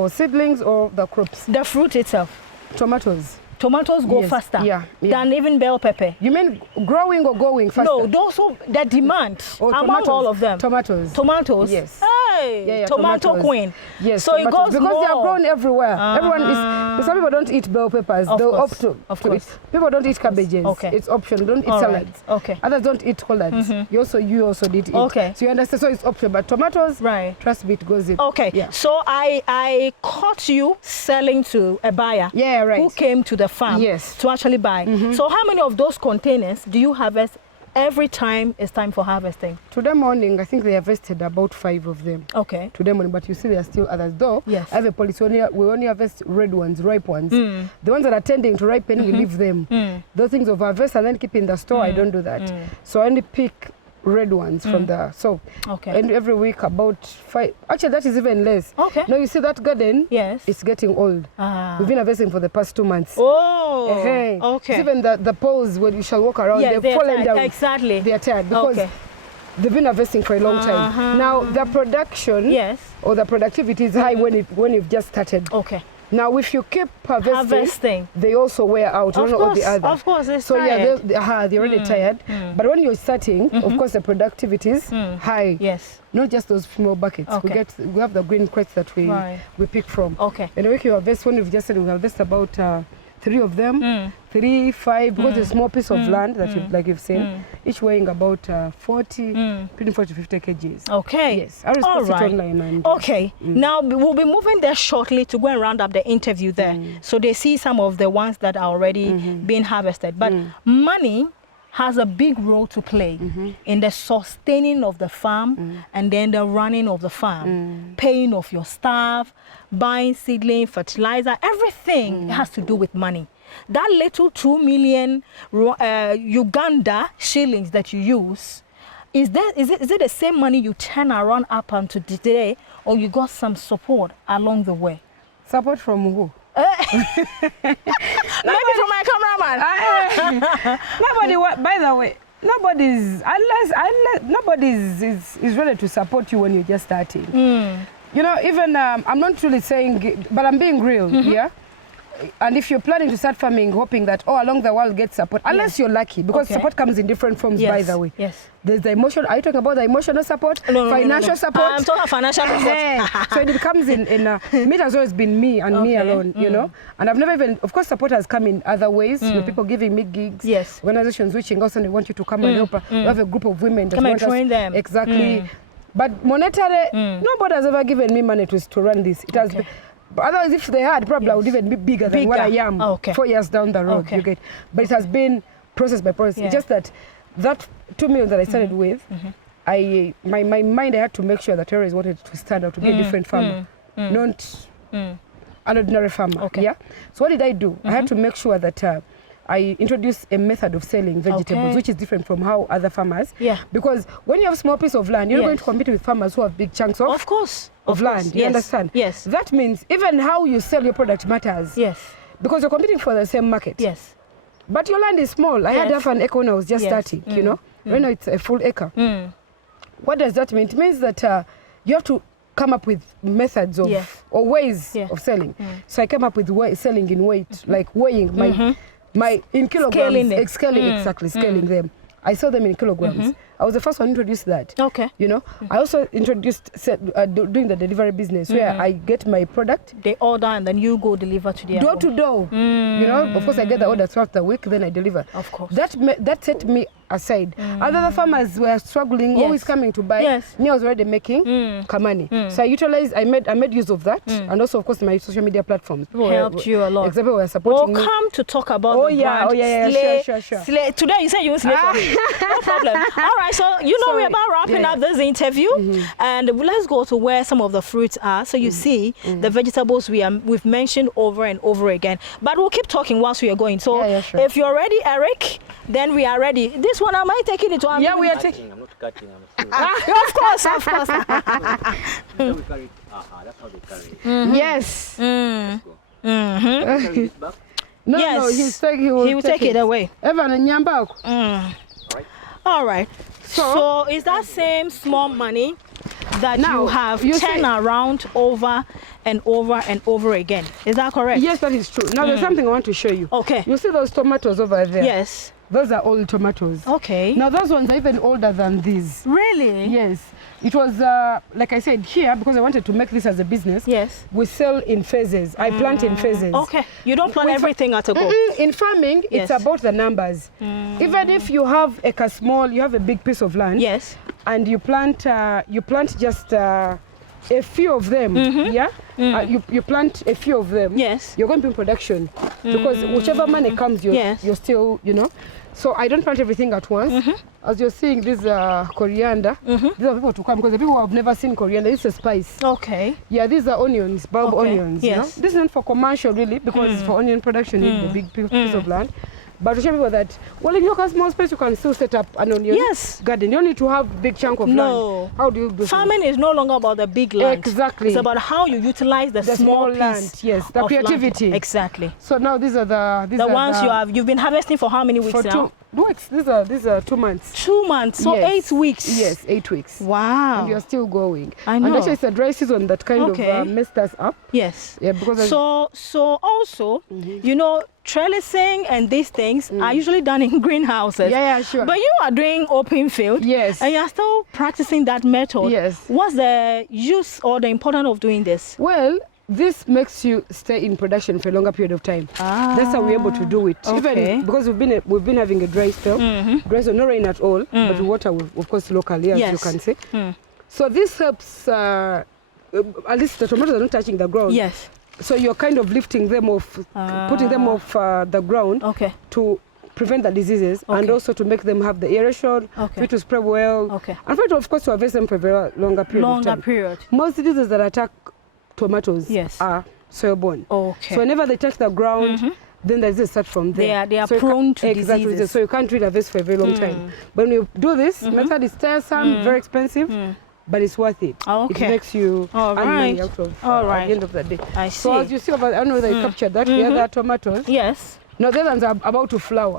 seedlings or the crops. The fruit itself. Tomatoes. Tomatoes go faster than even bell pepper. You mean growing or going faster? No, those the demand among all of them. Tomatoes. Tomatoes. Yes. Hey, tomato tomatoes. Queen. Yes. So it goes because more. they are grown everywhere. Everyone is. Some people don't eat bell peppers. They'll opt to. Of course. People don't eat cabbages. Okay. It's optional. Don't eat all salads. Right. Okay. Others don't eat collards. You also did eat. Okay. So you understand. So it's optional. But tomatoes. Right. Trust me, it goes in. Okay. Yeah. So I caught you selling to a buyer. Yeah. Right. Who came to the farm. Yes. To actually buy. So how many of those containers do you harvest every time it's time for harvesting? Today morning, I think they harvested about 5 of them. Okay. Today morning, but you see there are still others. Though, yes. I have a policy, we only harvest red ones, ripe ones. The ones that are tending to ripen, we leave them. Those things of harvest and then keep in the store, I don't do that. So I only pick red ones from the and every week about 5. Actually, that is even less. Okay. Now you see that garden, yes, it's getting old. We've been harvesting for the past 2 months. Okay. It's even the poles when you shall walk around, they've fallen down. Exactly. They are tired because they've been harvesting for a long time. Now the production or the productivity is high when you've just started. Okay. Now, if you keep harvesting, they also wear out one or the other. Of course, they're tired. They're already tired. But when you're starting, of course, the productivity is high. Yes. Not just those small buckets. Okay. We have the green crates that we pick from. Okay. And when you harvest, when we've just said we harvest about 3 of them, 3, 5, because it's a small piece of land that like you've seen, each weighing about 40, between 40 to 50 kgs. Okay. Yes. I will post it online. And, okay. Now we'll be moving there shortly to go and round up the interview there, so they see some of the ones that are already being harvested. But money has a big role to play in the sustaining of the farm and then the running of the farm, paying of your staff, buying seedling, fertilizer, everything has to do with money. That little 2 million Uganda shillings that you use, is it the same money you turn around up until today, or you got some support along the way? Support from who? Maybe from my cameraman. Nobody, by the way, nobody's is ready to support you when you're just starting. You know, even I'm not really saying, but I'm being real, yeah. And if you're planning to start farming, hoping that along the world gets support, unless you're lucky, because support comes in different forms, by the way. Yes. There's the emotional. Are you talking about the emotional support? No, financial support? I'm talking financial support. So it comes in me, it has always been me and me alone, you know. And I've never even, of course, support has come in other ways. You know, people giving me gigs. Yes. Organizations reaching out and they want you to come and help. We have a group of women that come want and train them. Exactly. But monetary, nobody has ever given me money to run this. It has been, but otherwise, if they had, probably I would even be bigger than what I am 4 years down the road. You get, but it has been process by process. It's just that 2 million that I started with, my mind, I had to make sure that I always wanted to stand out to be a different farmer, not an ordinary farmer. Okay. Yeah. So what did I do? I had to make sure that I introduced a method of selling vegetables, which is different from how other farmers. Yeah. Because when you have a small piece of land, you're not going to compete with farmers who have big chunks of land. You understand? Yes. That means even how you sell your product matters. Yes. Because you're competing for the same market. Yes. But your land is small. I had half an acre when I was just starting, you know. Right now it's a full acre. What does that mean? It means that you have to come up with methods of or ways of selling. So I came up with selling in weight, like weighing my in kilograms, scaling them. I sell them in kilograms. I was the first one to introduce that. Okay. You know, I also introduced doing the delivery business where I get my product. They order and then you go deliver to their door to door. You know, of course I get the order throughout the week, then I deliver. Of course. That set me aside. Other farmers were struggling, always coming to buy. Yes. Me, I was already making money. So I made use of that, and also of course my social media platforms helped you a lot. Exactly, were supporting me. Come to talk about the brand. Sure. Today you said you will slay for me. No problem. All right, so we're about wrapping up this interview, and let's go to where some of the fruits are. So you see the vegetables we've mentioned over and over again, but we'll keep talking whilst we are going. So if you're ready, Eric, then we are ready. This one, am I taking it? Yeah, we are taking. I'm not cutting. Of course. That's how they carry it. Yes. Carry this back. No, he will take it away. Evan and Nyamba. All right. So is that same small money that you have turned around over and over and over again? Is that correct? Yes, that is true. Now there's something I want to show you. Okay. You see those tomatoes over there? Yes. Those are old tomatoes. Okay. Now those ones are even older than these. Really? Yes. It was, like I said, here, because I wanted to make this as a business. Yes. We sell in phases. I plant in phases. Okay. You don't plant everything at a go. In farming, it's about the numbers. Even if you have you have a big piece of land. Yes. And you plant just a few of them, you plant a few of them, you're going to be in production. Because whichever money comes, you're still, you know. So I don't plant everything at once. As you're seeing, this coriander. These are people to come because the people who have never seen coriander, it's a spice. Okay. Yeah, these are onions, bulb onions. You know? This is not for commercial really, because it's for onion production. You need a big piece of land. But to show people that, well, in your small space, you can still set up an onion garden. You don't need to have big chunk of land. How do you do farming is no longer about the big land. Exactly. It's about how you utilize the small land. Yes, the creativity. Land. Exactly. So now these are the ones you've been harvesting for how many weeks now? 2 weeks. These are 2 months. 2 months. So 8 weeks. Yes, 8 weeks. Wow. And you're still going. I know. And actually, it's a dry season that kind of messed us up. Yes. Yeah, because so also, you know, trellising and these things are usually done in greenhouses. Yeah, sure. But you are doing open field. Yes. And you are still practicing that method. Yes. What's the use or the importance of doing this? Well, this makes you stay in production for a longer period of time. That's how we're able to do it. Even because we've been having a dry spell. Dry spell, no rain at all, but water, of course, locally, as you can see. So this helps. At least the tomatoes are not touching the ground. Yes. So you're kind of lifting them off, putting them off the ground to prevent the diseases and also to make them have the aeration, for it to spread well, and for it, of course, to harvest them for a very longer period of time. Most diseases that attack tomatoes are soil-borne. So whenever they touch the ground, then the disease starts from there. They are prone to diseases. So you can't really harvest for a very long time. But when you do this, method is tiresome, very expensive. But it's worth it. It makes you earn money out of at the end of the day. I see. So as you see over, I don't know whether you captured that. The other tomatoes. Yes. No, the other ones are about to flower.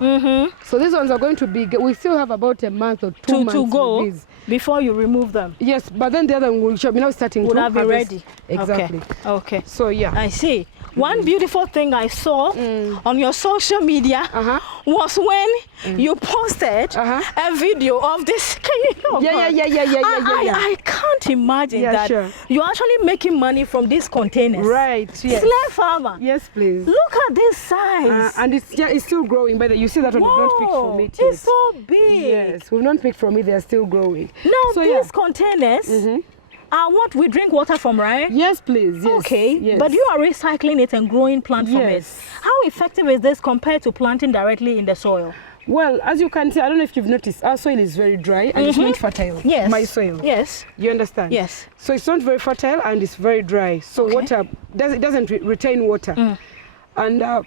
So these ones are going to be. We still have about a month or 2 months to go with these. Before you remove them. Yes, but then the other one will show me now starting to have been ready. Exactly. Okay. So yeah. I see. One beautiful thing I saw on your social media was when you posted a video of this. Can you know? Yeah. I can't imagine that you're actually making money from these containers. Right. Yes. Slave farmer. Yes, please. Look at this size. And it's still growing. By the you see that one we've not picked from it yet. It's so big. Yes, we've not picked from it. They're still growing. Now these containers are what we drink water from, right? Yes, please. Yes. Okay. Yes. But you are recycling it and growing plant from it. How effective is this compared to planting directly in the soil? Well, as you can see, I don't know if you've noticed, our soil is very dry and it's not fertile. Yes. My soil. Yes. You understand? Yes. So it's not very fertile and it's very dry. So water doesn't retain water. And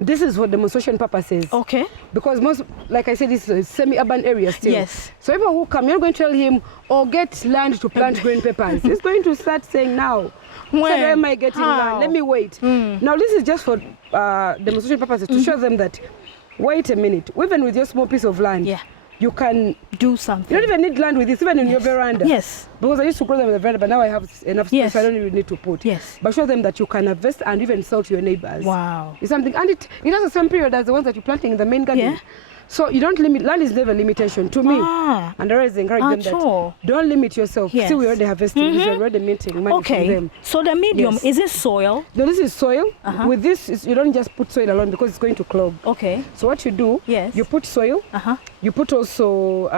this is for demonstration purposes. Okay. Because most, like I said, this is a semi-urban area still. Yes. So people who come, you're not going to tell him, oh, get land to plant green peppers. He's going to start saying, now, where am I getting land? Let me wait. Now, this is just for demonstration purposes to show them that, wait a minute, even with your small piece of land, you can do something. You don't even need land with this, even in your veranda. Yes. Because I used to grow them in the veranda, but now I have enough space, so I don't even need to put. Yes. But show them that you can harvest and even sell to your neighbors. Wow. It's something, and it has the same period as the ones that you're planting in the main garden. So you don't limit, land is never limitation to me. And I always encourage them that don't limit yourself. See, we're already harvesting, we're already making money from them. So the medium, is it soil? No, this is soil. With this, you don't just put soil alone because it's going to clog. Okay. So what you do, you put soil, you put also,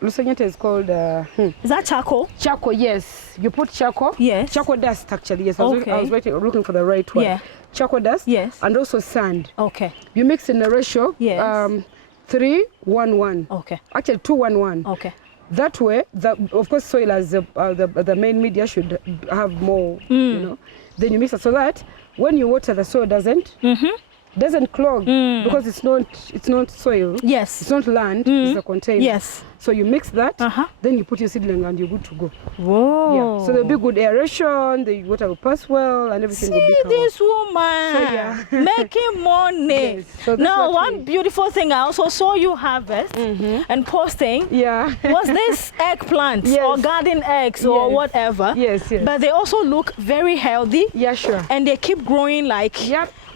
Lusanyata is called... Is that charcoal? Charcoal, yes. You put charcoal. Yes. Charcoal dust, actually, yes. I was looking for the right one. Yeah. Charcoal dust. Yes. And also sand. Okay. You mix in a ratio. Yes. 3-1-1. Okay. Actually, 2-1-1. Okay. That way, of course, soil as the main media should have more, you know. Then you mix it so that when you water, the soil doesn't clog because it's not soil. Yes. It's not land. It's a container. Yes. So you mix that, then you put your seedling and you're good to go. Whoa. Yeah. So there'll be good aeration, the water will pass well, and everything will be calm. See this woman making money. So now, one beautiful thing I also saw you harvest and posting was this eggplants or garden eggs or whatever. Yes. But they also look very healthy. Yeah, sure. And they keep growing like...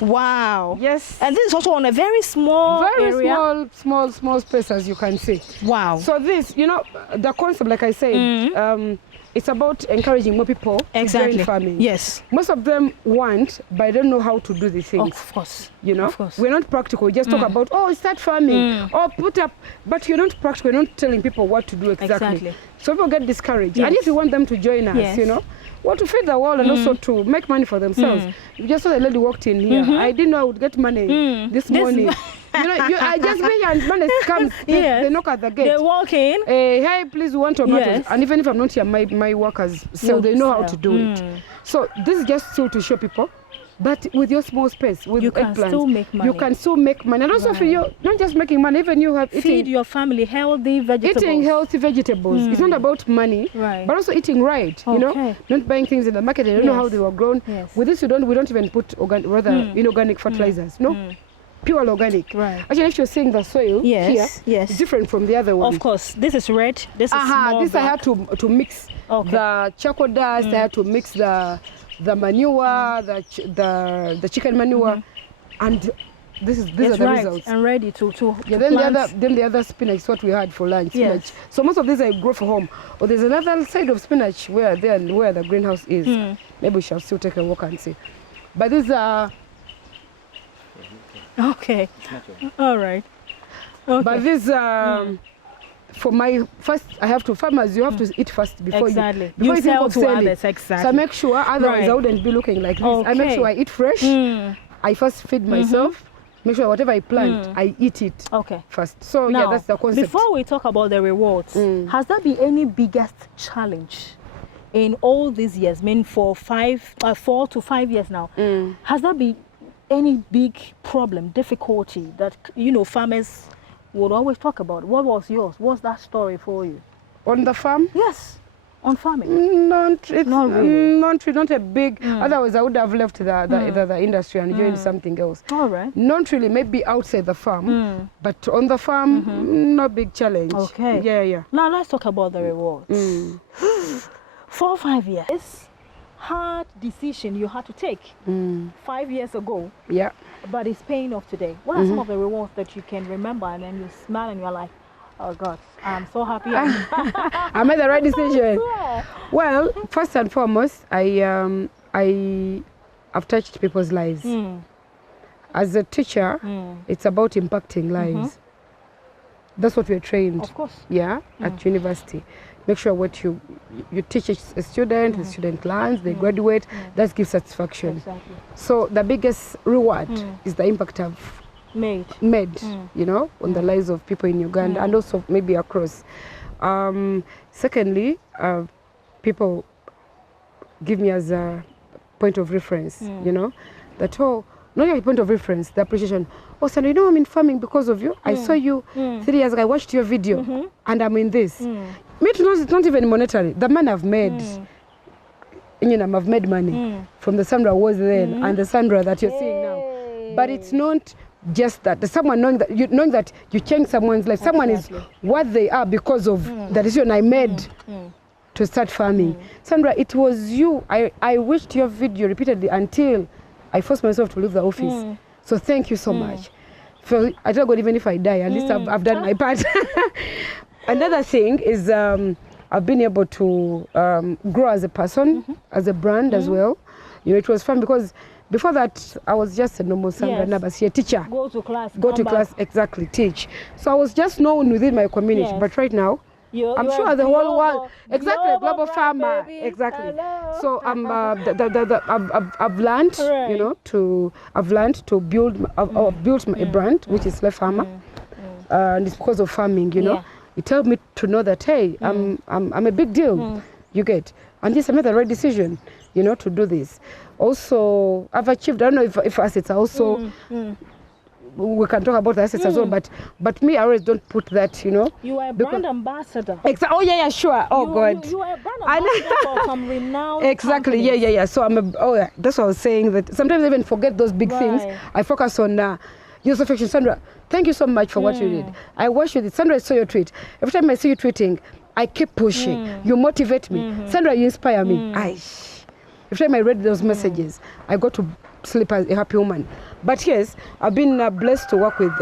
Wow. Yes. And this is also on a very small area. small space, as you can see. Wow. So this, you know, the concept, like I said, it's about encouraging more people to join farming. Yes. Most of them want, but I don't know how to do the things. Of course. You know, of course. We're not practical. We just talk about, start farming or put up, but you're not practical. You're not telling people what to do exactly. So people get discouraged. And if you want them to join us, you know, well, to feed the world and also to make money for themselves. You just saw the lady walked in here. I didn't know I would get money this morning. You know, I just bring and money comes. They knock at the gate. They walk in. Hey, please, we want tomatoes. And even if I'm not here, my workers sell. They know how to do it. So this is just still to show people. But with your small space, with you can still make money. You can still make money. And also for you, not just making money, even you have feed your family healthy vegetables. Eating healthy vegetables. It's not about money, but also eating right. You know, not buying things in the market. You don't know how they were grown. With this, we don't even put inorganic fertilizers. No. Pure organic. Actually, if you're seeing the soil here, it's different from the other one. Of course, this is red. This is small. This I had to mix the charcoal dust. I had to mix the manure, the chicken manure, and these are the results. And ready to then the other spinach is what we had for lunch. Spinach. So most of these I grow for home. Or there's another side of spinach where the greenhouse is. Maybe we shall still take a walk and see. But these are all right. But this for my first, I have to farmers. You have to eat first before you sell to others. So I make sure, otherwise I wouldn't be looking like this. I make sure I eat fresh. I first feed myself. Make sure whatever I plant, I eat it first. So now, that's the concept. Before we talk about the rewards, has there been any biggest challenge in all these years? I mean, for 4 to 5 years now, has there been any big problem, difficulty that farmers would always talk about? What was yours? What's that story for you? On the farm? Yes, on farming. Not a big. Otherwise, I would have left the industry and joined something else. All right. Not really. Maybe outside the farm, but on the farm, no big challenge. Okay. Yeah. Now let's talk about the rewards. 4 or 5 years. Hard decision you had to take 5 years ago. Yeah. But it's paying off today. What are some of the rewards that you can remember and then you smile and you're like, oh God, I'm so happy. I made the right decision. Well, first and foremost, I've touched people's lives. As a teacher, it's about impacting lives. That's what we're trained. Of course. Yeah, at university. Make sure what you teach a student, the student learns, they graduate, that gives satisfaction. Exactly. So the biggest reward is the impact I've made, on the lives of people in Uganda and also maybe across. Secondly, people give me as a point of reference, that, not your point of reference, the appreciation. Oh, Sandra, I'm in farming because of you. I saw you 3 years ago. I watched your video and I'm in this. Me, it's not even monetary. The money I've made, I've made money from the Sandra was then and the Sandra that you're seeing now. But it's not just that. There's someone knowing that you change someone's life. Someone is what they are because of the decision I made to start farming. Sandra, it was you. I watched your video repeatedly until I forced myself to leave the office. So thank you so much. So I tell God, even if I die, at least I've done my part. Another thing is I've been able to grow as a person, as a brand as well. It was fun because before that I was just a normal Sandra Nabasirye teacher. Go to class, exactly, teach. So I was just known within my community. But right now, I'm sure the whole world, exactly, global farmer, baby. Exactly. Hello. So I've learned, I've learned to build, a brand which is Slave Farmer, and it's because of farming, It helped me to know that hey, I'm a big deal, you get, and yes, I made the right decision, to do this. Also, I've achieved. I don't know if assets are also. We can talk about the assets as well, but me, I always don't put that, You are a brand ambassador. Oh yeah, sure. Oh God. You are a brand ambassador for some renowned Exactly. companies. Yeah. So that's what I was saying, that sometimes I even forget those big things. I focus on your affection. Sandra, thank you so much for what you did. I watched you. Sandra, I saw your tweet. Every time I see you tweeting, I keep pushing. You motivate me. Sandra, you inspire me. Every time I read those messages, I go to sleep as a happy woman. But yes, I've been blessed to work with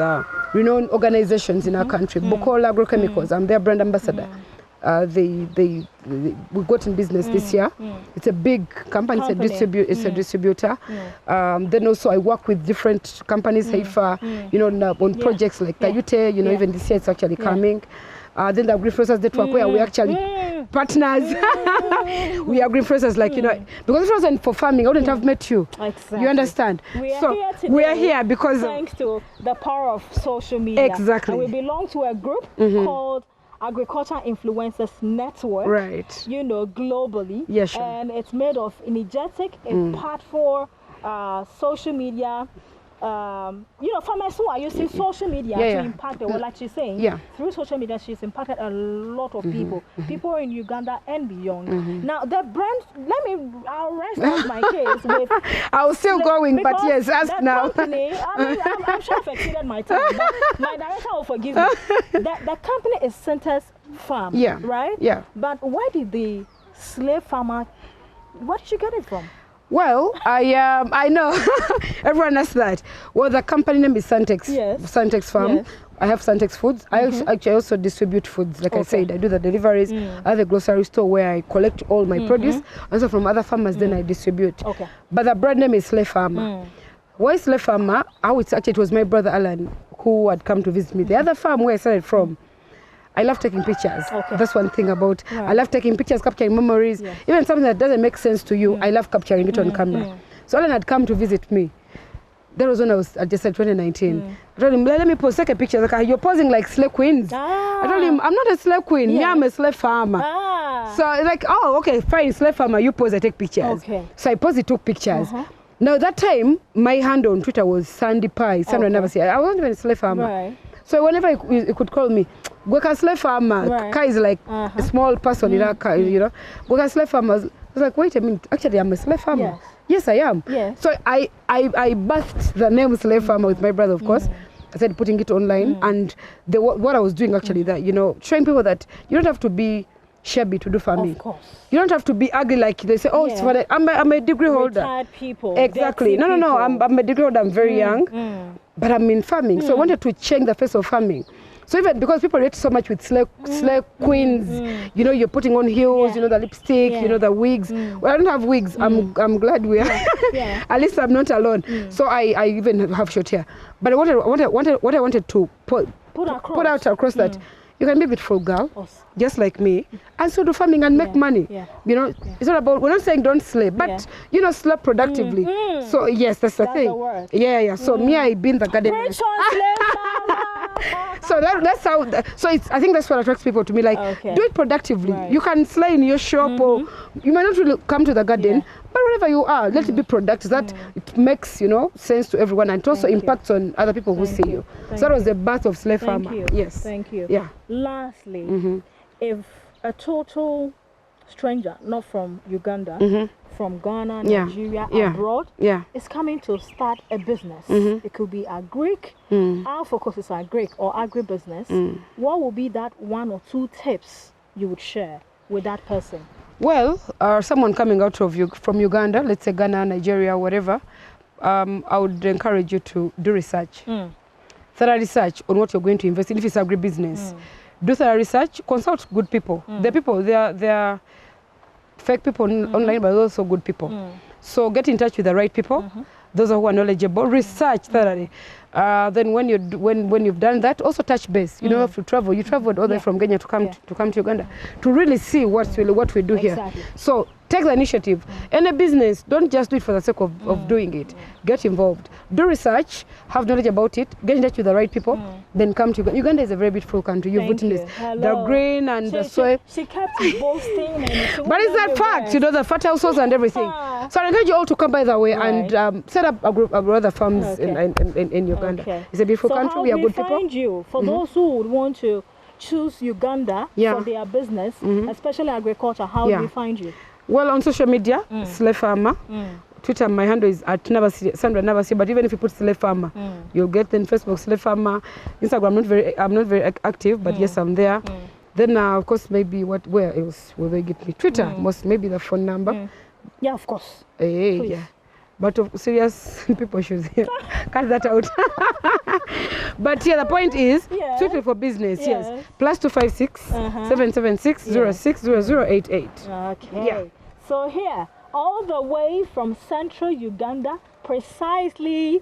renowned organizations in our country. Bokola Agrochemicals, I'm their brand ambassador. We got in business this year. It's a big company. It's a distributor. Then also I work with different companies, Haifa, on projects like Tayute, even this year it's actually coming. Then the agri-process network where we actually partners. We are agri-process, like, you know, because if it wasn't for farming, I wouldn't have met you. Exactly. You understand? We are so here today we are here because thanks to the power of social media. Exactly. And we belong to a group called Agriculture Influencers Network. Right. You know, globally. Yeah, sure. And it's made of energetic, impactful social media. You know, farmers who are using social media to impact the world, like she's saying. Yeah. Through social media, she's impacted a lot of people. People in Uganda and beyond. Now, the brand, I'll rest off my case with. I was still going, but yes, ask now. Company, I'm sure I've exceeded my time, but my director will forgive me. The company is Santex Farms, right? Yeah. But why did the slave farmer, where did you get it from? Well, I know everyone asks that. Well, the company name is Santex. Yes. Santex Farm. Yes. I have Santex Foods. I actually also distribute foods. Like I said, I do the deliveries. I have a grocery store where I collect all my produce. And so from other farmers, then I distribute. Okay. But the brand name is Slave Farmer. Why Slave Farmer? It was my brother Alan who had come to visit me. The other farm where I started from, I love taking pictures. Okay. That's one thing about. I love taking pictures, capturing memories. Yes. Even something that doesn't make sense to you, I love capturing it on camera. So Alan had come to visit me. That was when I just said 2019. I told him, let me pose, take a picture. Like, you're posing like slave queens. I told him, I'm not a slave queen. Yeah, I'm a slave farmer. So like, oh, okay, fine, slave farmer. You pose, I take pictures. Okay. So I posed, he took pictures. Now that time, my handle on Twitter was Sandy Pie, Sandra Nabasirye. I wasn't even a slave farmer. Right. So whenever he could call me, Gweka slave farmer. Right. Ka is like a small person in Acre, you know. Gweka slave farmer. I was like, wait a minute, actually I'm a slave farmer. Yes, I am. Yes. So I birthed the name slave farmer with my brother, of course. I started putting it online, and what I was doing actually, that, you know, showing people that you don't have to be shabby to do farming. Of course. You don't have to be ugly like they say, oh, it's for I'm a degree holder. Retired people. Exactly. No, I'm a degree holder, I'm very young, but I'm in farming. So I wanted to change the face of farming. So even because people relate so much with slave queens, you know, you're putting on heels, you know, the lipstick, you know, the wigs. Well, I don't have wigs. I'm glad we are. At least I'm not alone. So I even have short hair. But what I wanted to put out across that you can be a beautiful girl, just like me, and so do farming and make money. You know, it's not about, we're not saying don't slave, but you know, slave productively. So yes, that's the thing. Yeah. So me, I've been the gardener. So that's how. So I think that's what attracts people to me. Like, do it productively. You can slay in your shop, or you might not really come to the garden, but wherever you are, let it be productive. That it makes, you know, sense to everyone, and it also impacts on other people who see you. So that was the birth of Slave Farmer. Yes. Thank you. Yeah. Lastly, if a total stranger, not from Uganda, from Ghana, Nigeria, abroad, is coming to start a business, it could be agric, our focus is agric or agribusiness, what would be that 1 or 2 tips you would share with that person? Well, someone coming out of from Uganda, let's say Ghana, Nigeria, whatever, I would encourage you to do research. Thorough research on what you're going to invest in. If it's agribusiness, do thorough research, consult good people. The people, they are fake people online, but also good people. So get in touch with the right people, those who are knowledgeable. Research thoroughly. Then when you've done that, also touch base. You know, if you travel, you traveled all the way from Kenya to come to Uganda to really see what we do here. So take the initiative. Any business, don't just do it for the sake of doing it. Get involved. Do research, have knowledge about it, get in touch with the right people, then come to Uganda. Uganda is a very beautiful country. You've witnessed the green and the soil. She kept boasting. But it's that fact, you know, the fertile soils and everything. So I encourage you all to come by the way and set up a group of other farms in Uganda. It's a beautiful country. We are good people. Find you for those who would want to choose Uganda for their business, especially agriculture. How do we find you? Well, on social media, Slave Farmer. Twitter, my handle is at Sandra Nabasirye. But even if you put Slave Farmer, you'll get in Facebook Slave Farmer. Instagram, I'm not very active, but yes, I'm there. Then, of course, maybe where else will they get me? Twitter, maybe the phone number. Yeah, of course. Yeah. But serious people should cut that out. But yeah, the point is, Twitter for business, yes. +256 776 060088. Okay. Yeah. So here, all the way from central Uganda, precisely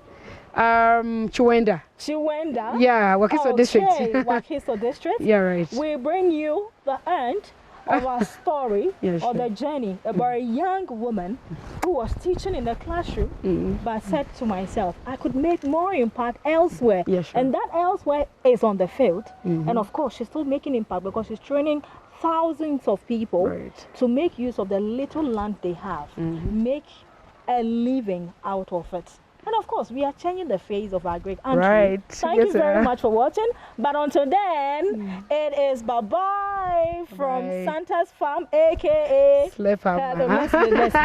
Chiwenda. Chiwenda. Yeah, Wakiso district. Wakiso district. Yeah, right. We bring you the end of our story Yeah, or the journey about a young woman who was teaching in the classroom, but said to myself, I could make more impact elsewhere. Yeah, sure. And that elsewhere is on the field. And of course, she's still making impact because she's training thousands of people to make use of the little land they have, make a living out of it. And of course, we are changing the face of our great country. Right. Thank you very much for watching. But until then, it is bye-bye from Santex Farm, a.k.a. Slave Farm. Let's